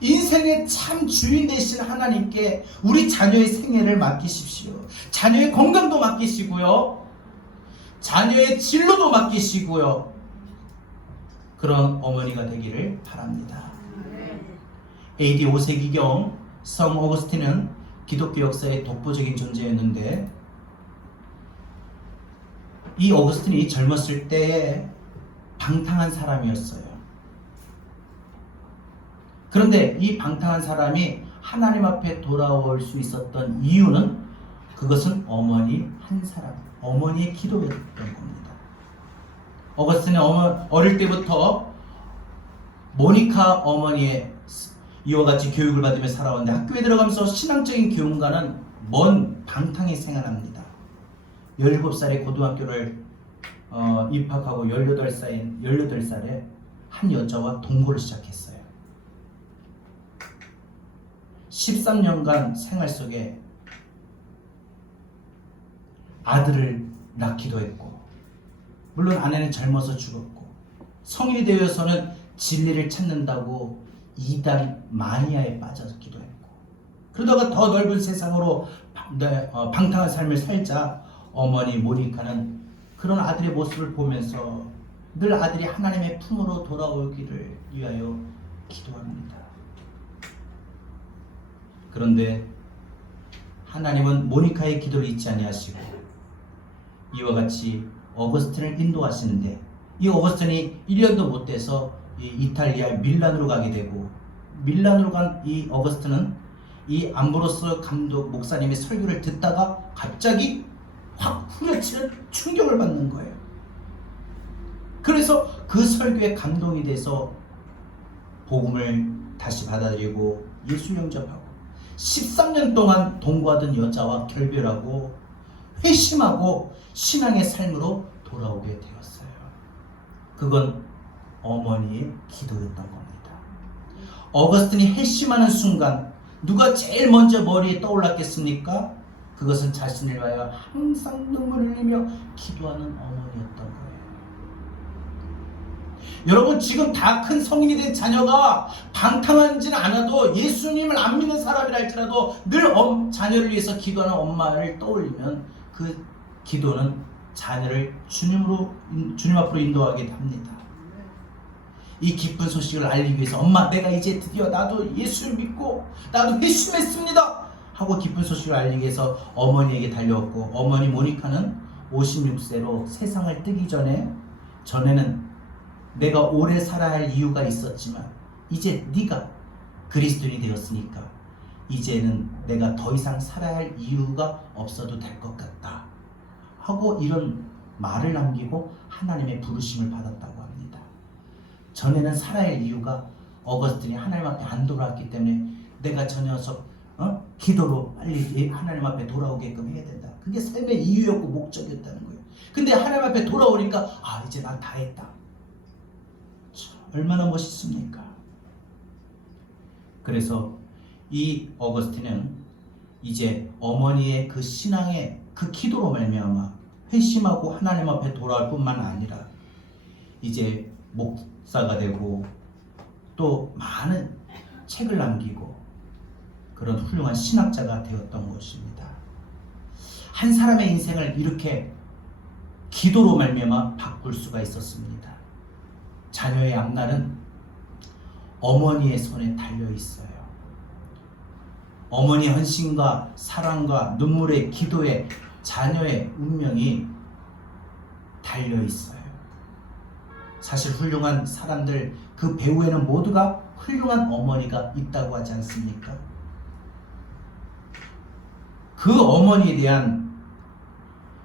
인생의 참 주인 되신 하나님께 우리 자녀의 생애를 맡기십시오. 자녀의 건강도 맡기시고요, 자녀의 진로도 맡기시고요, 그런 어머니가 되기를 바랍니다. AD 5세기경 성 어거스틴은 기독교 역사의 독보적인 존재였는데, 이 어거스틴이 젊었을 때에 방탕한 사람이었어요. 그런데 이 방탕한 사람이 하나님 앞에 돌아올 수 있었던 이유는 그것은 어머니 한 사람, 어머니의 기도였던 겁니다. 어거스틴은 어릴 때부터 모니카 어머니의 이와 같이 교육을 받으며 살아왔는데, 학교에 들어가면서 신앙적인 교훈과는 먼 방탕히 생활합니다. 17살에 고등학교를 입학하고 18살에 한 여자와 동거를 시작했어요. 13년간 생활 속에 아들을 낳기도 했고, 물론 아내는 젊어서 죽었고, 성인이 되어서는 진리를 찾는다고 이단 마니아에 빠졌기도 했고, 그러다가 더 넓은 세상으로 방탕한 삶을 살자 어머니 모니카는 그런 아들의 모습을 보면서 늘 아들이 하나님의 품으로 돌아오기를 위하여 기도합니다. 그런데 하나님은 모니카의 기도를 잊지 아니하시고 이와 같이 어거스틴을 인도하시는데, 이 어거스틴이 1년도 못 돼서 이탈리아 밀란으로 가게 되고, 밀란으로 간 이 어거스틴은 이 암브로스 감독 목사님의 설교를 듣다가 갑자기 확 후려치는 충격을 받는 거예요. 그래서 그 설교에 감동이 돼서 복음을 다시 받아들이고 예수 영접하고 13년 동안 동거하던 여자와 결별하고 회심하고 신앙의 삶으로 돌아오게 되었어요. 그건 어머니의 기도였던 겁니다. 어거스틴이 회심하는 순간 누가 제일 먼저 머리에 떠올랐겠습니까? 그것은 자신을 위하여 항상 눈물을 흘리며 기도하는 어머니였던 거예요. 여러분, 지금 다 큰 성인이 된 자녀가 방탕하지는 않아도 예수님을 안 믿는 사람이라 할지라도 늘 자녀를 위해서 기도하는 엄마를 떠올리면 그 기도는 자녀를 주님 앞으로 인도하게 합니다. 이 기쁜 소식을 알리기 위해서 엄마 내가 이제 드디어 나도 예수를 믿고 나도 회심했습니다 하고 기쁜 소식을 알리기 위해서 어머니에게 달려왔고, 어머니 모니카는 56세로 세상을 뜨기 전에는 내가 오래 살아야 할 이유가 있었지만 이제 네가 그리스도인이 되었으니까 이제는 내가 더 이상 살아야 할 이유가 없어도 될 것 같다 하고 이런 말을 남기고 하나님의 부르심을 받았다고 합니다. 전에는 살아야 할 이유가 어거스틴이 하나님 앞에 안 돌아왔기 때문에 내가 저 녀석 기도로 빨리 하나님 앞에 돌아오게끔 해야 된다. 그게 삶의 이유였고 목적이었다는 거예요. 근데 하나님 앞에 돌아오니까 이제 난 다 했다. 얼마나 멋있습니까? 그래서 이 어거스틴은 이제 어머니의 그 신앙의 그 기도로 말미암아 회심하고 하나님 앞에 돌아올 뿐만 아니라 이제 목사가 되고 또 많은 책을 남기고 그런 훌륭한 신학자가 되었던 것입니다. 한 사람의 인생을 이렇게 기도로 말미암아 바꿀 수가 있었습니다. 자녀의 앞날은 어머니의 손에 달려 있어요. 어머니의 헌신과 사랑과 눈물의 기도에 자녀의 운명이 달려 있어요. 사실 훌륭한 사람들 그 배후에는 모두가 훌륭한 어머니가 있다고 하지 않습니까? 그 어머니에 대한,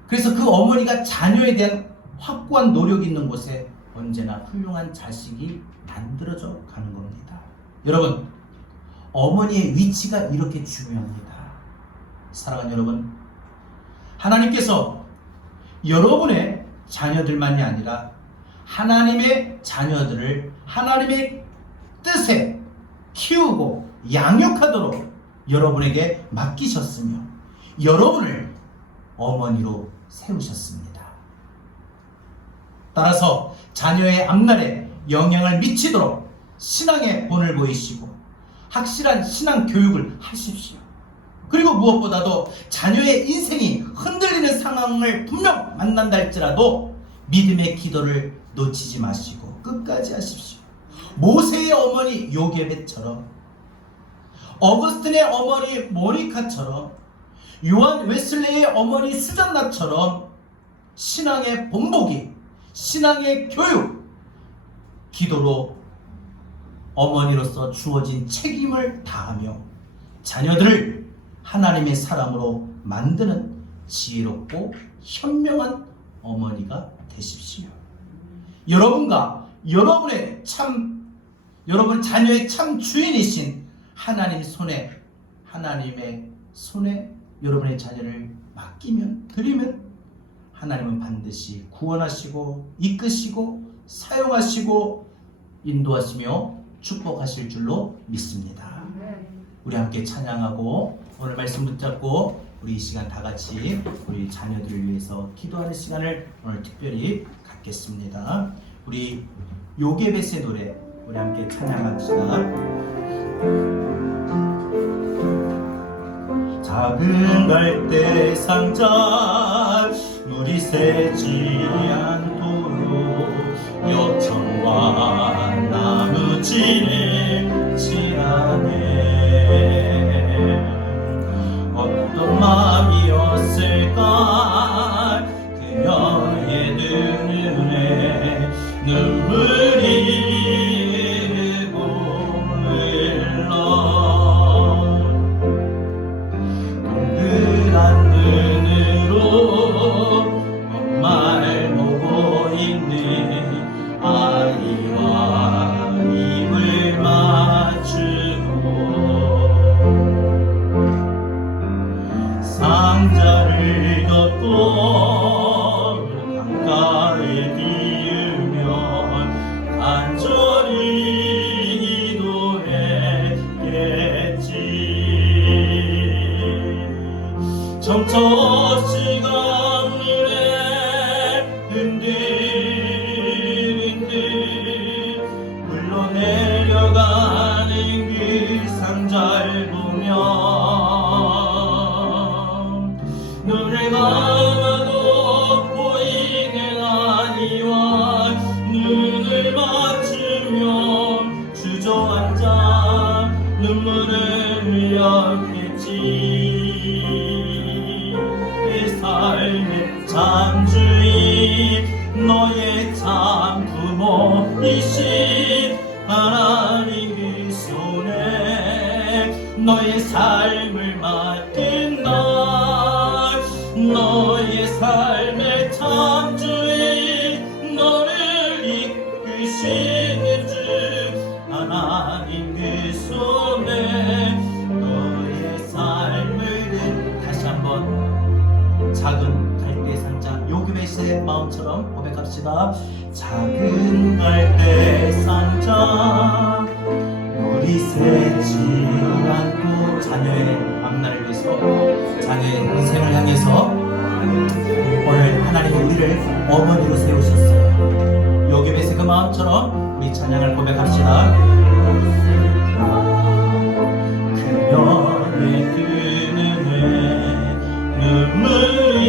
그래서 그 어머니가 자녀에 대한 확고한 노력이 있는 곳에 언제나 훌륭한 자식이 만들어져 가는 겁니다. 여러분, 어머니의 위치가 이렇게 중요합니다. 사랑하는 여러분, 하나님께서 여러분의 자녀들만이 아니라 하나님의 자녀들을 하나님의 뜻에 키우고 양육하도록 여러분에게 맡기셨으며 여러분을 어머니로 세우셨습니다. 따라서 자녀의 앞날에 영향을 미치도록 신앙의 본을 보이시고 확실한 신앙 교육을 하십시오. 그리고 무엇보다도 자녀의 인생이 흔들리는 상황을 분명 만난다 할지라도 믿음의 기도를 놓치지 마시고 끝까지 하십시오. 모세의 어머니 요게벳처럼, 어거스틴의 어머니 모니카처럼, 요한 웨슬레의 어머니 수잔나처럼 신앙의 본보기, 신앙의 교육, 기도로 어머니로서 주어진 책임을 다하며 자녀들을 하나님의 사람으로 만드는 지혜롭고 현명한 어머니가 되십시오. 여러분과 여러분 자녀의 참 주인이신 하나님의 손에 여러분의 자녀를 드리면 하나님은 반드시 구원하시고 이끄시고 사용하시고 인도하시며 축복하실 줄로 믿습니다. 우리 함께 찬양하고 오늘 말씀 붙잡고 우리 이 시간 다 같이 우리 자녀들을 위해서 기도하는 시간을 오늘 특별히 갖겠습니다. 우리 요게벳의 노래 우리 함께 찬양합시다. 작은 갈대 상자 물이 새지 않도록 여청과 나무진을 칠하네. 어떤 마음이었을까 그녀의 눈에 눈물이 흐르고 흘러 동그란 눈으로 엄마를 보고 있는 아이와 입을 맞추고 상자를 걷고 강가에 띄우면 간절히 기도했겠지. 점처시가 물에 흔들흔들 흘러내려가는 그 상자를 보면 눈을 감아도 보이는 아이와 눈을 맞추며 너의 삶을 맡긴 나 너의 삶의 참주인 너를 이끄시는 주 하나님 그 손에 너의 삶을 다시 한번 작은 갈대 상자 요괴배스의 마음처럼 고백합시다. 작은 갈대 상자 물이 새지 않고 자녀의 앞날을 위해서 자녀의 인생을 향해서 오늘 하나님이 우리를 어머니로 세우셨어요. 요괴배스의 그 마음처럼 우리 찬양을 고백합시다. 그녀의 그늘에 눈물이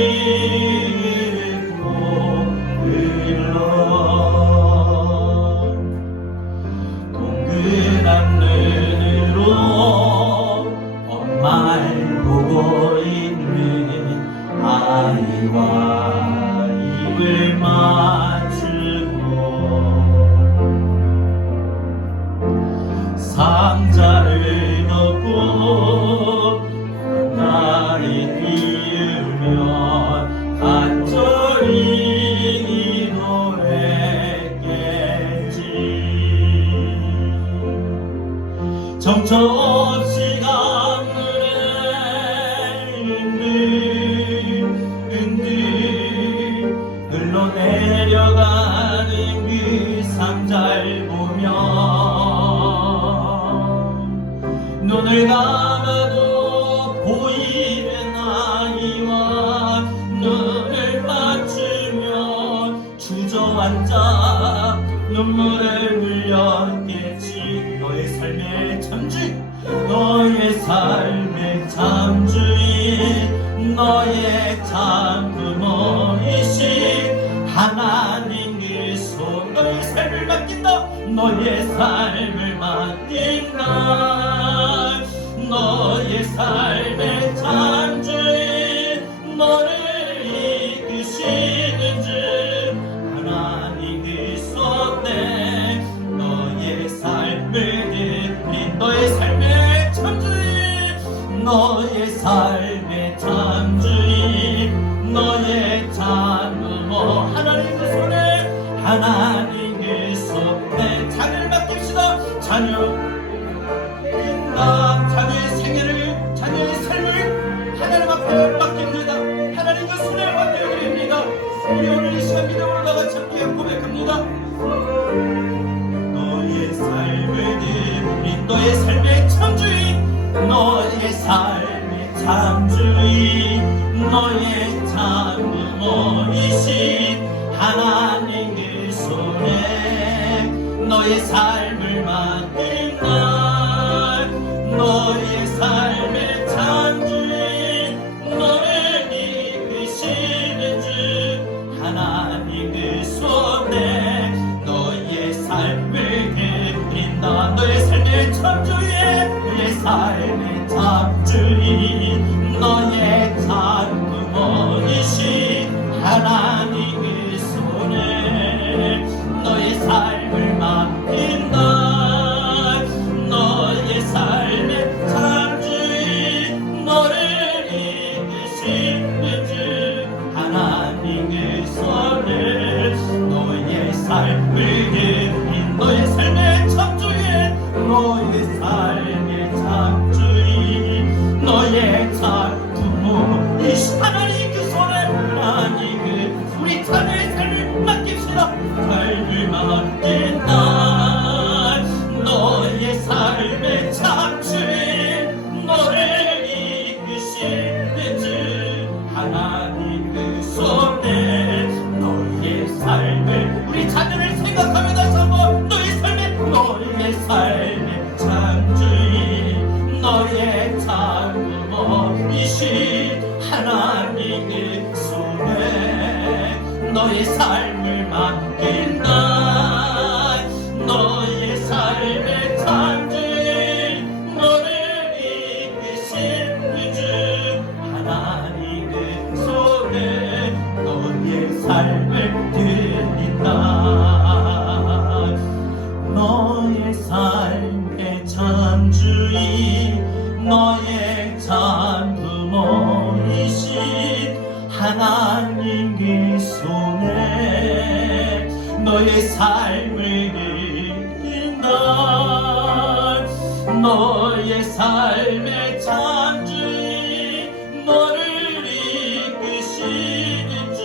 흘러 동그란 눈으로 엄마를 보고 있는 아이와 입을 맞추고 상자를 넣고 나를 띄우며 간절히 노래했겠지. 정처없이 강물에 은들 흘러내려가는 그 상자를 보며 눈을 감아도 보이는 아이와 눈을 맞추며 주저앉아 눈물을 흘렸겠지. 너의 삶의 참주인 너의 삶의 참주인 너의 참부모이신 하나님 그 손 너의 삶을 맡긴다 너의 삶을 맡긴다 너의 삶의 참주인 너를 이끄시는 주 하나님 그 손에 너의 삶을 드린 너의 삶의 참주인 너의 삶의 참주인 너의 참부모 하나님 그 손에 하나님 그 손에 자녀를 맡깁시다. 자녀의 생애를 자녀의 삶을 하나님 앞에 맡깁니다. 하나님 그 손에 맡겨드립니다. 우리 오늘 이 시간 믿음으로 다같이 함께 고백합니다. 너의 삶을 드린 너의 삶의 참주인 너의 삶의 참주인 너의 참부모이신 하나님 그 손에 너의 삶을 맡긴다 너의 삶의 참주인 너를 이끄시는 주 하나님 그 손에 너의 삶을 드린다 너의 삶의 참주인 너의 삶의 참주인 너의 참부모이신 하나님 그 손에 너의 삶을 맡긴다 너의 삶의 참주인 너를 이끄시는 주 하나님 그 손에 너의 삶을 드린 너의 삶의 참주인 너의 삶의 참주인 너의 참부모이신 하나님 그 손에 하나님 그 우리 자녀의 삶을 맡깁시다. 삶을 맡긴다 너의 삶의 참주인 너를 이끄시는 주 하나님 그 손에 너의 삶을 우리 자녀를 생각하며 다시 한번 너의 삶의 참주인 너의 참부모이신 하나님 그 손에 너의 삶을 맡긴다 너의 삶의 참주인 너를 이끄시는 주 하나님 그 손에 너의 삶을 드린다 너의 삶의 참주인 너의 참 부모이신 하나님 그 손에 너의 삶을 이끈다. 너의 삶의 참 주인 너를 이끄시는 주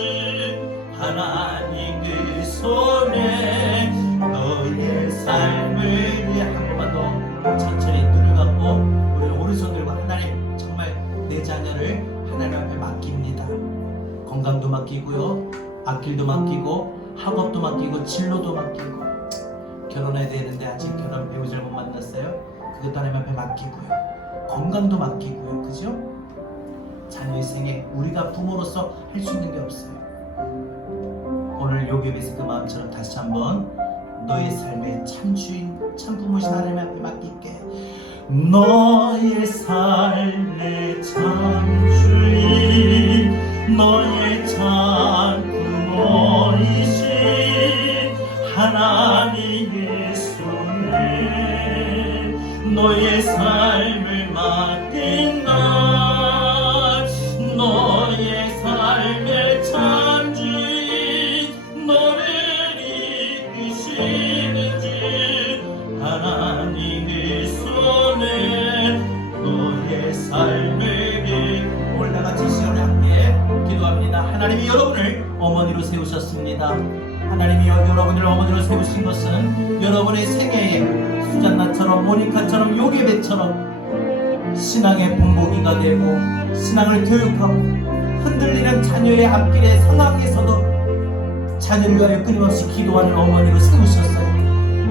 하나님 그 손에 너의 삶을 위해 한 번만 더 천천히 눈을 감고 우리 오른손들과 하나님 정말 내 자녀를 하나님 앞에 맡깁니다. 건강도 맡기고요, 앞길도 맡기고, 학업도 맡기고, 진로도 맡기고, 결혼해야 되는데 아직 결혼 배우자를 못 만났어요. 그것도 하나님 앞에 맡기고요, 건강도 맡기고요, 그죠? 자녀의 생애 우리가 부모로서 할 수 있는 게 없어요. 오늘 요셉의 그 마음처럼 다시 한번 너의 삶의 참 주인, 참 부모신 하나님 앞에 맡길게. 너의 삶의 참 주인 너의 참 부모이신 하나님의 손에 너의 삶을 맡긴다. 너의 삶의 참 주인 너를 이끄시는 주 하나님의 손에 너의 삶을 올라같이 시간에 함께 기도합니다. 하나님이 여러분을 어머니로 세우셨습니다. 하나님이 여러분을 어머니로 세우신 것은 여러분의 생애에 수잔나처럼 모니카처럼 요게벳처럼 신앙의 본보기가 되고 신앙을 교육하고 흔들리는 자녀의 앞길의 상황에서도 자녀를 위하여 끊임없이 기도하는 어머니로 세우셨어요.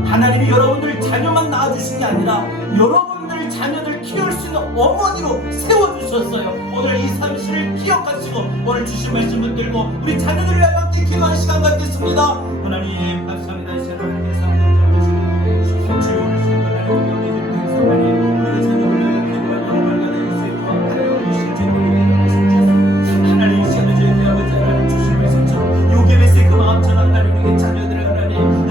하나님이 여러분들 자녀만 낳아주신 게 아니라 여러분들 자녀들 키울 수 있는 어머니로 세워주셨어요. 오늘 이 사실을 기억하시고 오늘 주신 말씀 붙들고 우리 자녀들을 위하여 함께 기도하는 시간 갖겠습니다. 하나님 감사합니다. 이 시간 함께 상담을 해주시고 주여 오늘 시간 하나님 우리 어린이들 통해서 하나님 우리 자녀들을 위하여 기도하는 어머니가 될 수 있도록 하나님 주신 주님을 하나님 이 시간에 저희들 아버지 하나님 주신 말씀처럼 요게벳의 그 마음처럼 하나님에게 자녀들을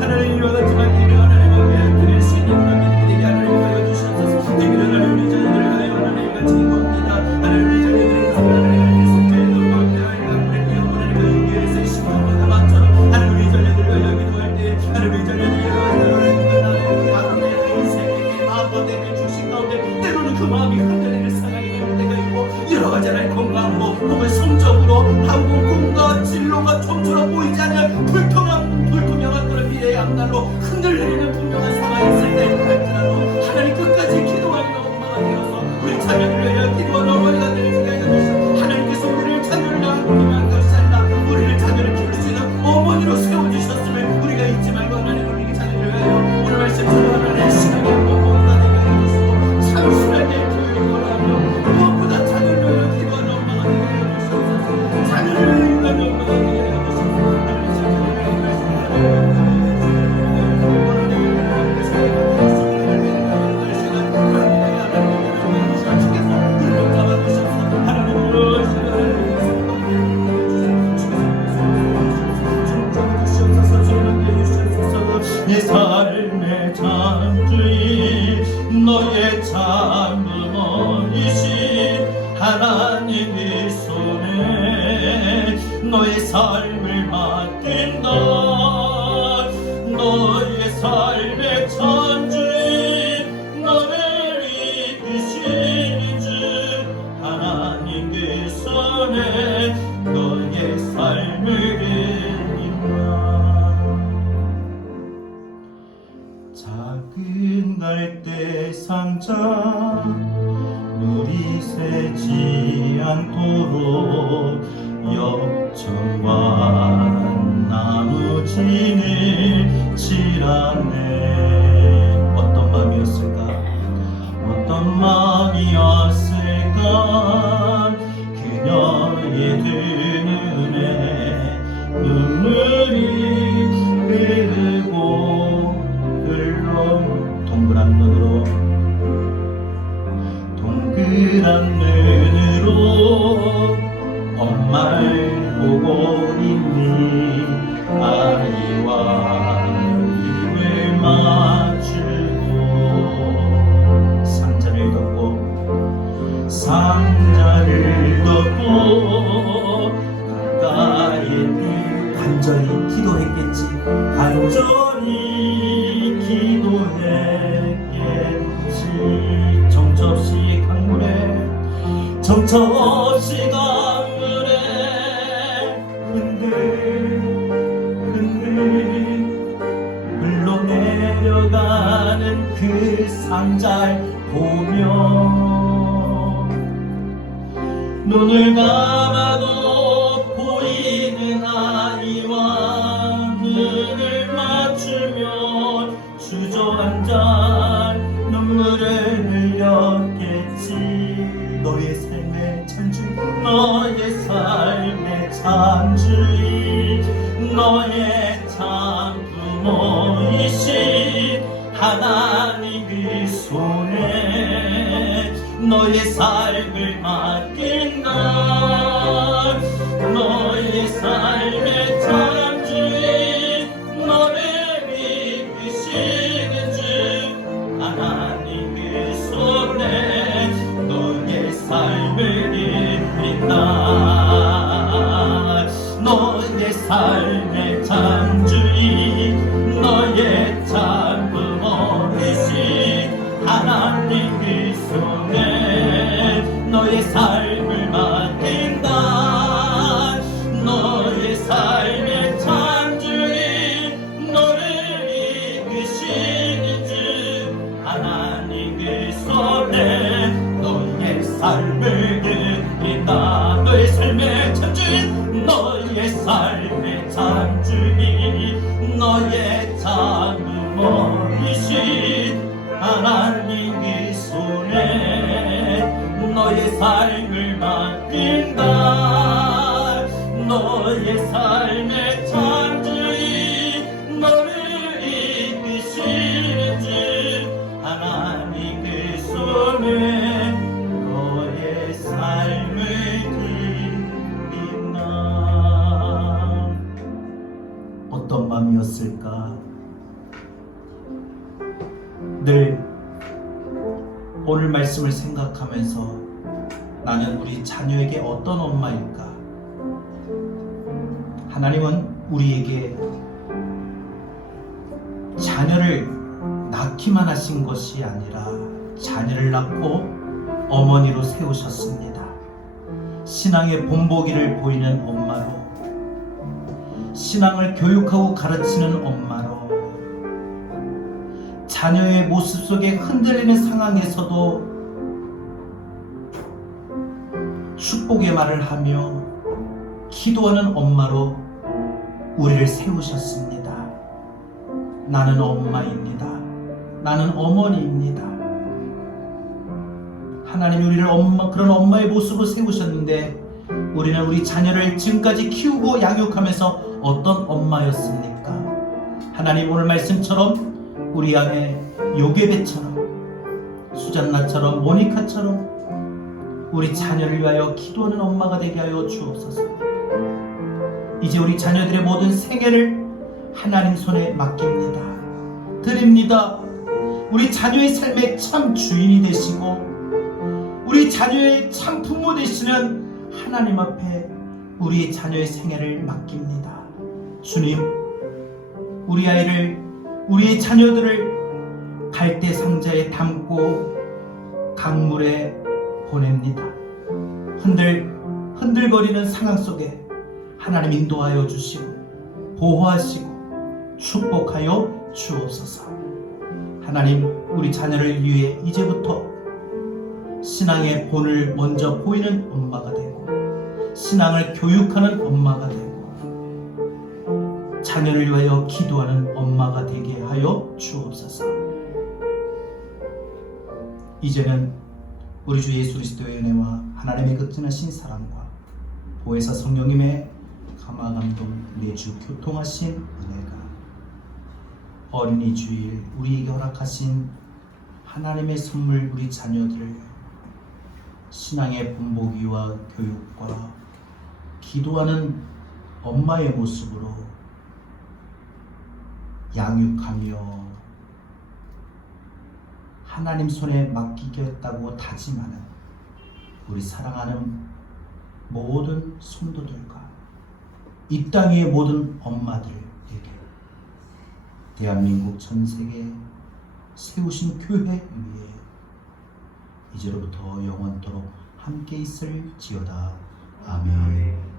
하나님 이루어가지만 이를 하나님 앞에 드릴 수 있는 그런 믿음이 되게 하나님 하여 주셔서 되기를 하나님 우리 자녀들을 하여 하나님 같이 기도합니다. 하나님 우리 자녀들을 하나님 성자의 넘어갈 때 하나님 우리 영원한 그 요게벳의 심판보다 많처럼 하나님 우리 자녀들을 하여 기도할 때 하나님 우리 자녀들을 하여 하나님 그 인생의 마음가운데 주신 가운데 때로는 그 마음이 흔들리는 상황이 될 때가 있고 여러 가지 하나님 건강으로 혹은 성적으로 하고 꿈과 진로가 좀처럼 보이지 않는 불투명한 그런 미래의 앞날로 흔들리는 분명한 상황이 있을 때 할지라도 하나님 끝까지 기도하는 엄마가 되어서 우리 자녀를 위하여 기도하는 어머니가 되는 수 있게 해주시고 하나님께서 우리를 자녀를 낳은 것이 아니라 우리를 자녀를 키울 수 있는 어머니로 세워주셨음을 우리가 잊지 말고 하나님 우리 자녀를 위하여 오늘 말씀처럼 하나님의 신앙의 어머니가 되게 해주시고 참신하게 교육을 하며 무엇보다 자녀를 위하여 기도하는 엄마가 되게 해주시옵소서. 자녀를 위하여 기도하는 엄마가 되게 해주시옵소서. 내 삶의 참 주인 너의 참 부모이신 하나님의 손에 너의 삶을 맡긴다. 너의 삶의 참 주인 너를 이끄시는 주 하나님의 손에 너의 삶을 작은 갈대 상자 물이 새지 않도록 역청과 나무진을 칠하네. 어떤 마음이었을까? 어떤 마음이었을까? 그녀의 두 눈에 눈물이 흐르고 동그란 눈으로 엄마를 보고 있니. 아이와 입을 맞추고 상자를 덮고 저 시간물에 흔들 흘러내려가는 그 상자를 보며 눈을 감아도 보이는 아이와 눈을 맞추며 주저앉아 눈물을 흘렸겠지. 너의 삶의 참주인, 너의 삶의 참주인, 너의 참 부모이신 하나님 그 손에 너의 삶을 맡긴다. 너의 삶의 참주인, 너를 이끄시는 주 하나님 그 손에 너의 삶을 이끈다. 너의 삶의 참주인, 너의 참 부모이신 하나님 그 손에 너의 삶을 맡긴다. 너의 삶의 참주인, 너를 이끄시는 주 하나님 그 손에 너의 삶을 드린다. 너의 삶의 참주인, 너의 삶의 참주인, 너의 참 부모이신 하나님 그 손에 너의 삶을 맡긴다. 너의 삶의 참주인, 너를 이끄시는 주 하나님 그 손에 너의 삶을 드린다. 어떤 마음이었을까? 늘 오늘 말씀을 생각하면서 나는 우리 자녀에게 어떤 엄마일까? 하나님은 우리에게 자녀를 낳기만 하신 것이 아니라 자녀를 낳고 어머니로 세우셨습니다. 신앙의 본보기를 보이는 엄마로, 신앙을 교육하고 가르치는 엄마로, 자녀의 모습 속에 흔들리는 상황에서도 축복의 말을 하며 기도하는 엄마로 우리를 세우셨습니다. 나는 엄마입니다. 나는 어머니입니다. 하나님이 우리를 그런 엄마의 모습으로 세우셨는데 우리는 우리 자녀를 지금까지 키우고 양육하면서 어떤 엄마였습니까? 하나님 오늘 말씀처럼 우리 안에 요게벳처럼, 수잔나처럼, 모니카처럼 우리 자녀를 위하여 기도하는 엄마가 되게 하여 주옵소서. 이제 우리 자녀들의 모든 생애를 하나님 손에 맡깁니다. 드립니다. 우리 자녀의 삶의 참 주인이 되시고 우리 자녀의 참 부모 되시는 하나님 앞에 우리의 자녀의 생애를 맡깁니다. 주님, 우리 아이를, 우리의 자녀들을 갈대 상자에 담고 강물에 보냅니다. 흔들거리는 상황 속에 하나님 인도하여 주시고 보호하시고 축복하여 주옵소서. 하나님, 우리 자녀를 위해 이제부터 신앙의 본을 먼저 보이는 엄마가 되고 신앙을 교육하는 엄마가 되고 자녀를 위하여 기도하는 엄마가 되게 하여 주옵소서. 이제는 우리 주 예수 그리스도의 은혜와 하나님의 극진하신 사랑과 보혜사 성령님의 감화 감동 내주 교통하신 은혜가 어린이 주일 우리에게 허락하신 하나님의 선물 우리 자녀들 신앙의 본보기와 교육과 기도하는 엄마의 모습으로 양육하며 하나님 손에 맡기겠다고 다짐하는 우리 사랑하는 모든 성도들과 이 땅 위의 모든 엄마들에게 대한민국 전 세계 세우신 교회 위에 이제로부터 영원토록 함께 있을지어다. 아멘.